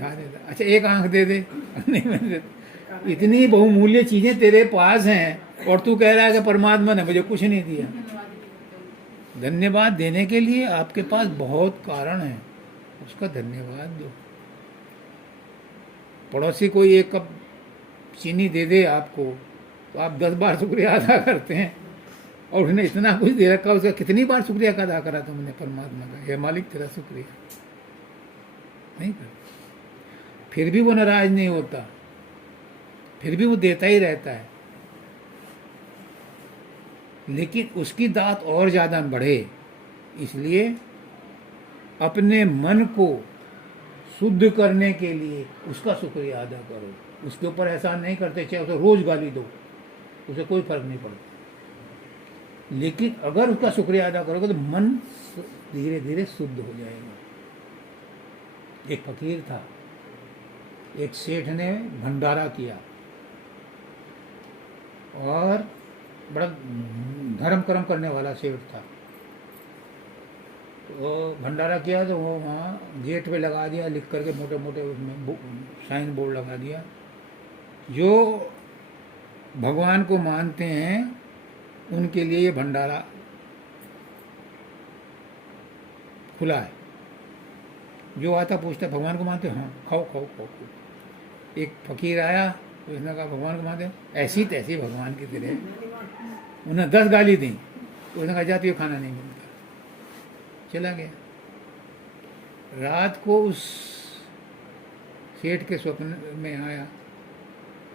हाथ दे दे। अच्छा एक आंख दे दे, नहीं मैं देता। इतनी बहुमूल्य चीजें तेरे पास हैं और तू कह रहा है कि परमात्मा ने मुझे कुछ नहीं दिया। धन्यवाद देने के लिए आपके पास बहुत कारण है, उसका धन्यवाद दो। पड़ोसी कोई 1 कप चीनी दे दे आपको तो आप 10 बार शुक्रिया अदा करते हैं, और उसने इतना कुछ दे रखा, उसका कितनी बार शुक्रिया अदा करा तुमने परमात्मा का? ये मालिक तेरा शुक्रिया नहीं कर, फिर भी वो नाराज नहीं होता, फिर भी वो देता ही रहता है। लेकिन उसकी दात और ज्यादा बढ़े इसलिए अपने मन को शुद्ध करने के लिए उसका शुक्रिया अदा करो। उसके ऊपर एहसान नहीं करते, चाहे उसे रोज गाली दो, उसे कोई फर्क नहीं पड़ता। लेकिन अगर उसका शुक्रिया अदा करोगे तो मन धीरे धीरे शुद्ध हो जाएगा। एक फकीर था, एक सेठ ने भंडारा किया और बड़ा धर्म कर्म करने वाला सेठ था। तो भंडारा किया तो वो वहाँ गेट पे लगा दिया, लिख करके मोटे मोटे उसमें साइन बोर्ड लगा दिया, जो भगवान को मानते हैं उनके लिए ये भंडारा खुला है। जो आता पूछता भगवान को मानते हो? हाँ, खाओ खाओ खाओ खाओ। एक फकीर आया तो उसने कहा भगवान को मानते हो? ऐसी तैसी भगवान की तरह। उन्हें 10 गाली दी। उसने कहा जाती हो, खाना नहीं मिलता, चला गया। रात को उस सेठ के स्वप्न में आया।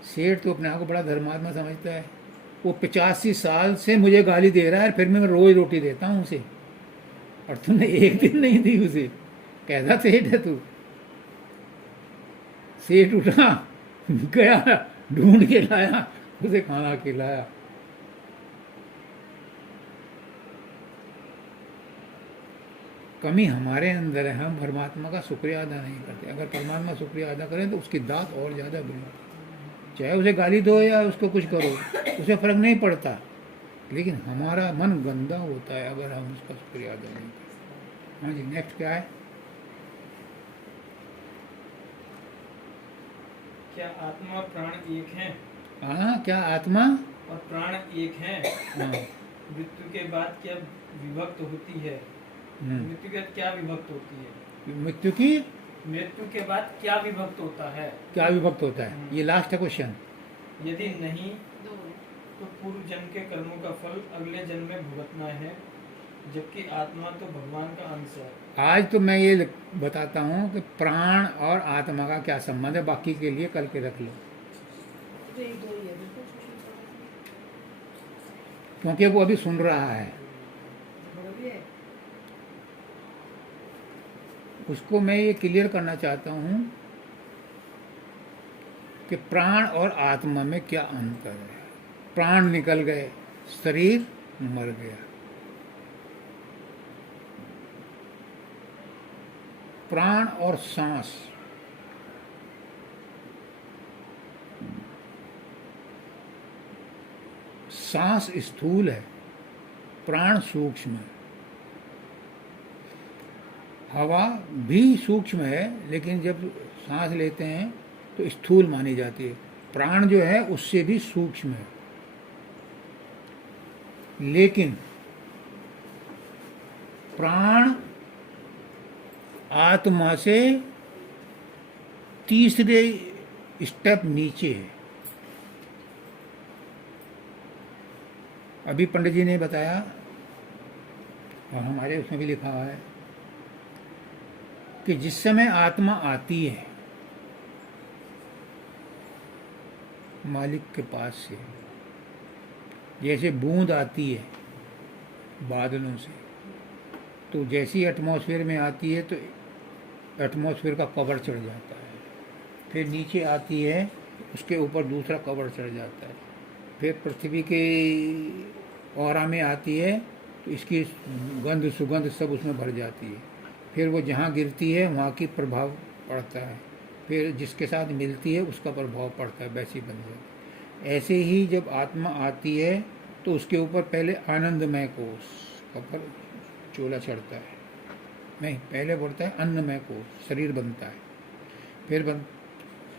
सेठ तो अपने आप को बड़ा धर्मात्मा समझता है। वो 85 साल से मुझे गाली दे रहा है, फिर मैं रोज रोटी देता हूँ उसे, और तुमने एक दिन नहीं दी उसे। कैसा सेठ है तू? सेठ उठा, गया, ढूंढ के लाया, उसे खाना खिलाया। कमी हमारे अंदर है, हम परमात्मा का शुक्रिया अदा नहीं करते। अगर परमात्मा शुक्रिया अदा करें तो उसकी दात और ज़्यादा बढ़ेगी। चाहे उसे गाली दो या उसको कुछ करो, उसे फर्क नहीं पड़ता। लेकिन हमारा मन गंदा होता है अगर हम उसका शुक्रिया अदा नहीं करते। हाँ जी, नेक्स्ट क्या है? क्या आत्मा और प्राण एक हैं? हाँ, क्या आत्मा और प्राण एक हैं? हाँ, मृत्यु के बाद क्या विभक्त होती है? मृत्यु के बाद क्या विभक्त होती है? मृत्यु के बाद क्या विभक्त होता है? क्या विभक्त होता है? ये लास्ट है क्वेश्चन। यदि नहीं तो पूर्व जन्म के कर्मों का फल अगले जन्म में भुगतना है, जबकि आत्मा तो भगवान का अंश है। आज तो मैं ये बताता हूँ कि प्राण और आत्मा का क्या संबंध है, बाकी के लिए कल के रख लो, क्योंकि वो अभी सुन रहा है। उसको मैं ये क्लियर करना चाहता हूँ कि प्राण और आत्मा में क्या अंतर है। प्राण निकल गए, शरीर मर गया। प्राण और सांस, सांस स्थूल है, प्राण सूक्ष्म है। हवा भी सूक्ष्म है, लेकिन जब सांस लेते हैं तो स्थूल मानी जाती है। प्राण जो है उससे भी सूक्ष्म है। लेकिन प्राण आत्मा से तीसरे स्टेप नीचे है। अभी पंडित जी ने बताया और हमारे उसमें भी लिखा हुआ है कि जिस समय आत्मा आती है मालिक के पास से, जैसे बूंद आती है बादलों से, तो जैसी एटमॉस्फेयर में आती है तो एटमॉस्फेयर का कवर चढ़ जाता है। फिर नीचे आती है, उसके ऊपर दूसरा कवर चढ़ जाता है। फिर पृथ्वी के औरा में आती है तो इसकी गंध सुगंध सब उसमें भर जाती है। फिर वो जहाँ गिरती है वहाँ की प्रभाव पड़ता है। फिर जिसके साथ मिलती है उसका प्रभाव पड़ता है, वैसी बन जाती है। ऐसे ही जब आत्मा आती है तो उसके ऊपर पहले आनंदमय कोश का पर चोला चढ़ता है, नहीं पहले बढ़ता है अन्नमय कोश, शरीर बनता है। फिर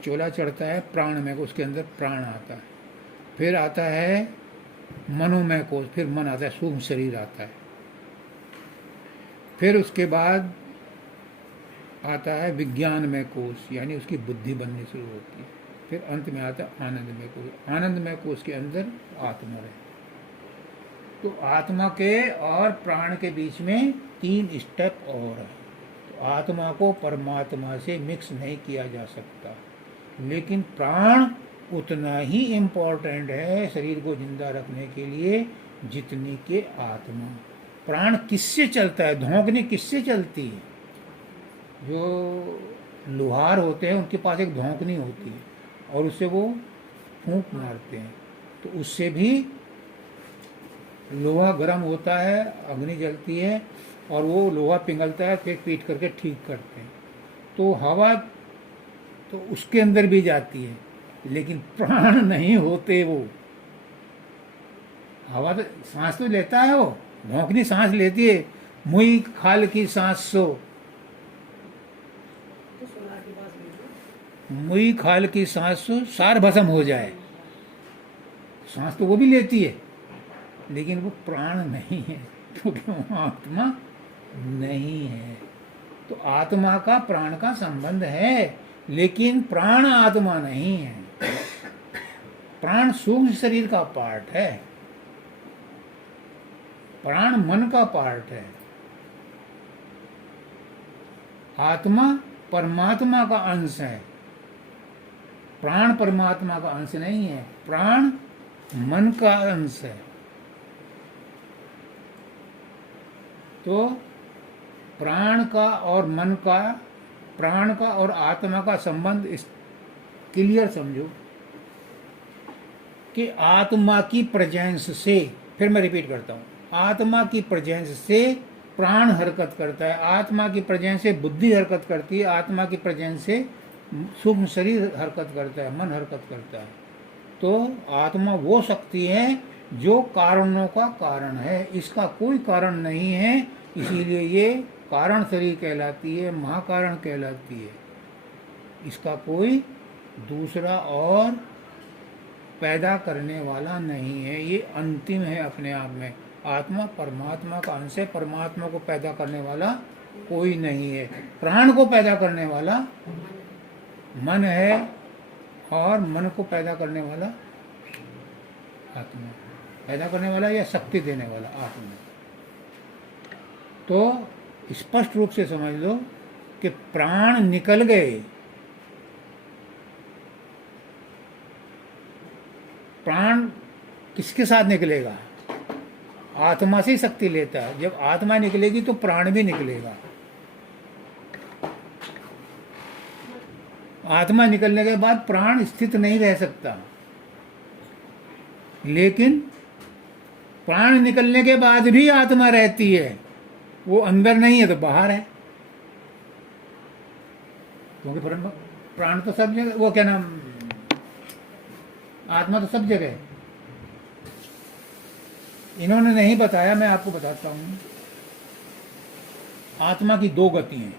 चोला चढ़ता है प्राणमय कोश, उसके अंदर प्राण आता है। फिर आता है मनोमय कोश, फिर मन आता है, सूक्ष्म शरीर आता है। फिर उसके बाद आता है विज्ञानमय कोश, यानी उसकी बुद्धि बननी शुरू होती है। फिर अंत में आता है आनंदमय कोश। आनंदमय कोश के अंदर आत्मा है। तो आत्मा के और प्राण के बीच में 3 स्टेप और है। तो आत्मा को परमात्मा से मिक्स नहीं किया जा सकता, लेकिन प्राण उतना ही इम्पोर्टेंट है शरीर को जिंदा रखने के लिए जितनी के आत्मा। प्राण किससे चलता है? धौंकनी किससे चलती है? जो लोहार होते हैं उनके पास एक धौंकनी होती है और उससे वो फूंक मारते हैं, तो उससे भी लोहा गर्म होता है, अग्नि जलती है और वो लोहा पिघलता है, फिर पीट करके ठीक करते हैं। तो हवा तो उसके अंदर भी जाती है, लेकिन प्राण नहीं होते वो। हवा तो सांस तो लेता है, वो भौंकनी सांस लेती है, मुई खाल की सांस सो, तो सोना के पास भेजो। मुई खाल की सांस सो सार भस्म हो जाए। सांस तो वो भी लेती है, लेकिन वो प्राण नहीं है, क्योंकि वो आत्मा नहीं है। तो आत्मा का प्राण का संबंध है, लेकिन प्राण आत्मा नहीं है। प्राण सूक्ष्म शरीर का पार्ट है, प्राण मन का पार्ट है। आत्मा परमात्मा का अंश है, प्राण परमात्मा का अंश नहीं है, प्राण मन का अंश है। तो प्राण का और मन का, प्राण का और आत्मा का संबंध इस क्लियर समझो कि आत्मा की प्रेजेंस से, फिर मैं रिपीट करता हूं, आत्मा की प्रेजेंस से प्राण हरकत करता है, आत्मा की प्रेजेंस से बुद्धि हरकत करती है, आत्मा की प्रेजेंस से सूक्ष्म शरीर हरकत करता है, मन हरकत करता है। तो आत्मा वो शक्ति है जो कारणों का कारण है, इसका कोई कारण नहीं है, इसीलिए ये कारण शरीर कहलाती है, महाकारण कहलाती है। इसका कोई दूसरा और पैदा करने वाला नहीं है, ये अंतिम है अपने आप में। आत्मा परमात्मा का अंश है, परमात्मा को पैदा करने वाला कोई नहीं है। प्राण को पैदा करने वाला मन है और मन को पैदा करने वाला आत्मा, पैदा करने वाला या शक्ति देने वाला आत्मा। तो स्पष्ट रूप से समझ लो कि प्राण निकल गए, प्राण किसके साथ निकलेगा? आत्मा से शक्ति लेता है। जब आत्मा निकलेगी तो प्राण भी निकलेगा। आत्मा निकलने के बाद प्राण स्थित नहीं रह सकता, लेकिन प्राण निकलने के बाद भी आत्मा रहती है। वो अंदर नहीं है तो बाहर है, क्योंकि प्राण तो सब जगह, वो क्या नाम, आत्मा तो सब जगह है। इन्होंने नहीं बताया, मैं आपको बताता हूं। आत्मा की दो गति हैं।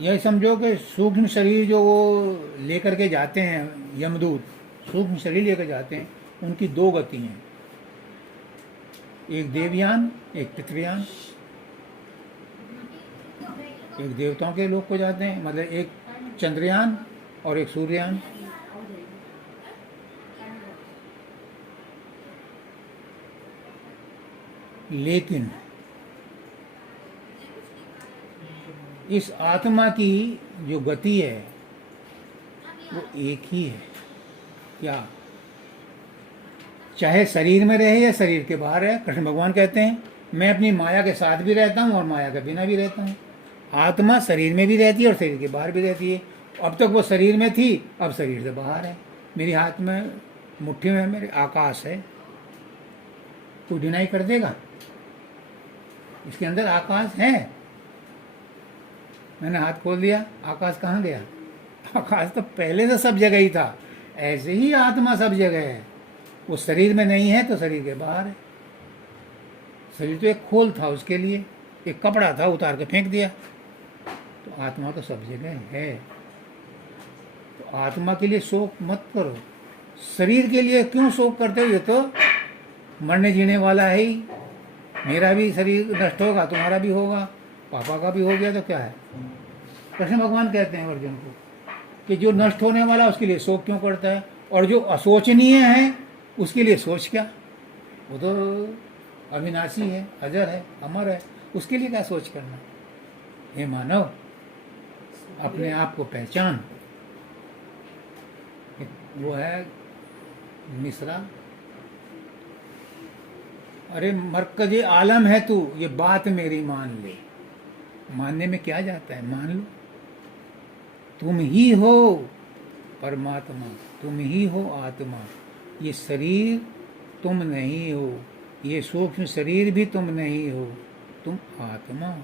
यह समझो कि सूक्ष्म शरीर जो वो लेकर के जाते हैं, यमदूत सूक्ष्म शरीर लेकर जाते हैं, उनकी दो गति हैं, एक देवयान एक पितृयान। एक देवताओं के लोग को जाते हैं, मतलब एक चंद्रयान और एक सूर्ययान। लेकिन इस आत्मा की जो गति है वो एक ही है। क्या? चाहे शरीर में रहे या शरीर के बाहर है। कृष्ण भगवान कहते हैं मैं अपनी माया के साथ भी रहता हूँ और माया के बिना भी रहता हूँ। आत्मा शरीर में भी रहती है और शरीर के बाहर भी रहती है। अब तक वो शरीर में थी, अब शरीर से बाहर है। मेरी हाथ में, मुट्ठी में मेरे आकाश है, कोई डिनाई कर देगा? इसके अंदर आकाश है। मैंने हाथ खोल दिया, आकाश कहाँ गया? आकाश तो पहले से सब जगह ही था। ऐसे ही आत्मा सब जगह है, वो शरीर में नहीं है तो शरीर के बाहर है। शरीर तो एक खोल था, उसके लिए एक कपड़ा था, उतार के फेंक दिया। तो आत्मा तो सब जगह है। तो आत्मा के लिए शोक मत करो। शरीर के लिए क्यों शोक करते हो? ये तो मरने जीने वाला है ही। मेरा भी शरीर नष्ट होगा, तुम्हारा भी होगा, पापा का भी हो गया तो क्या है। कृष्ण भगवान कहते हैं अर्जुन को कि जो नष्ट होने वाला उसके लिए शोक क्यों करता है, और जो अशोचनीय है उसके लिए सोच क्या? वो तो अविनाशी है, अजर है, अमर है, उसके लिए क्या सोच करना। हे मानव, अपने आप को पहचान। वो है मिश्रा अरे मरकज आलम है तू, ये बात मेरी मान ले। मानने में क्या जाता है, मान लो। तुम ही हो परमात्मा, तुम ही हो आत्मा। ये शरीर तुम नहीं हो, ये सूक्ष्म शरीर भी तुम नहीं हो, तुम आत्मा हो।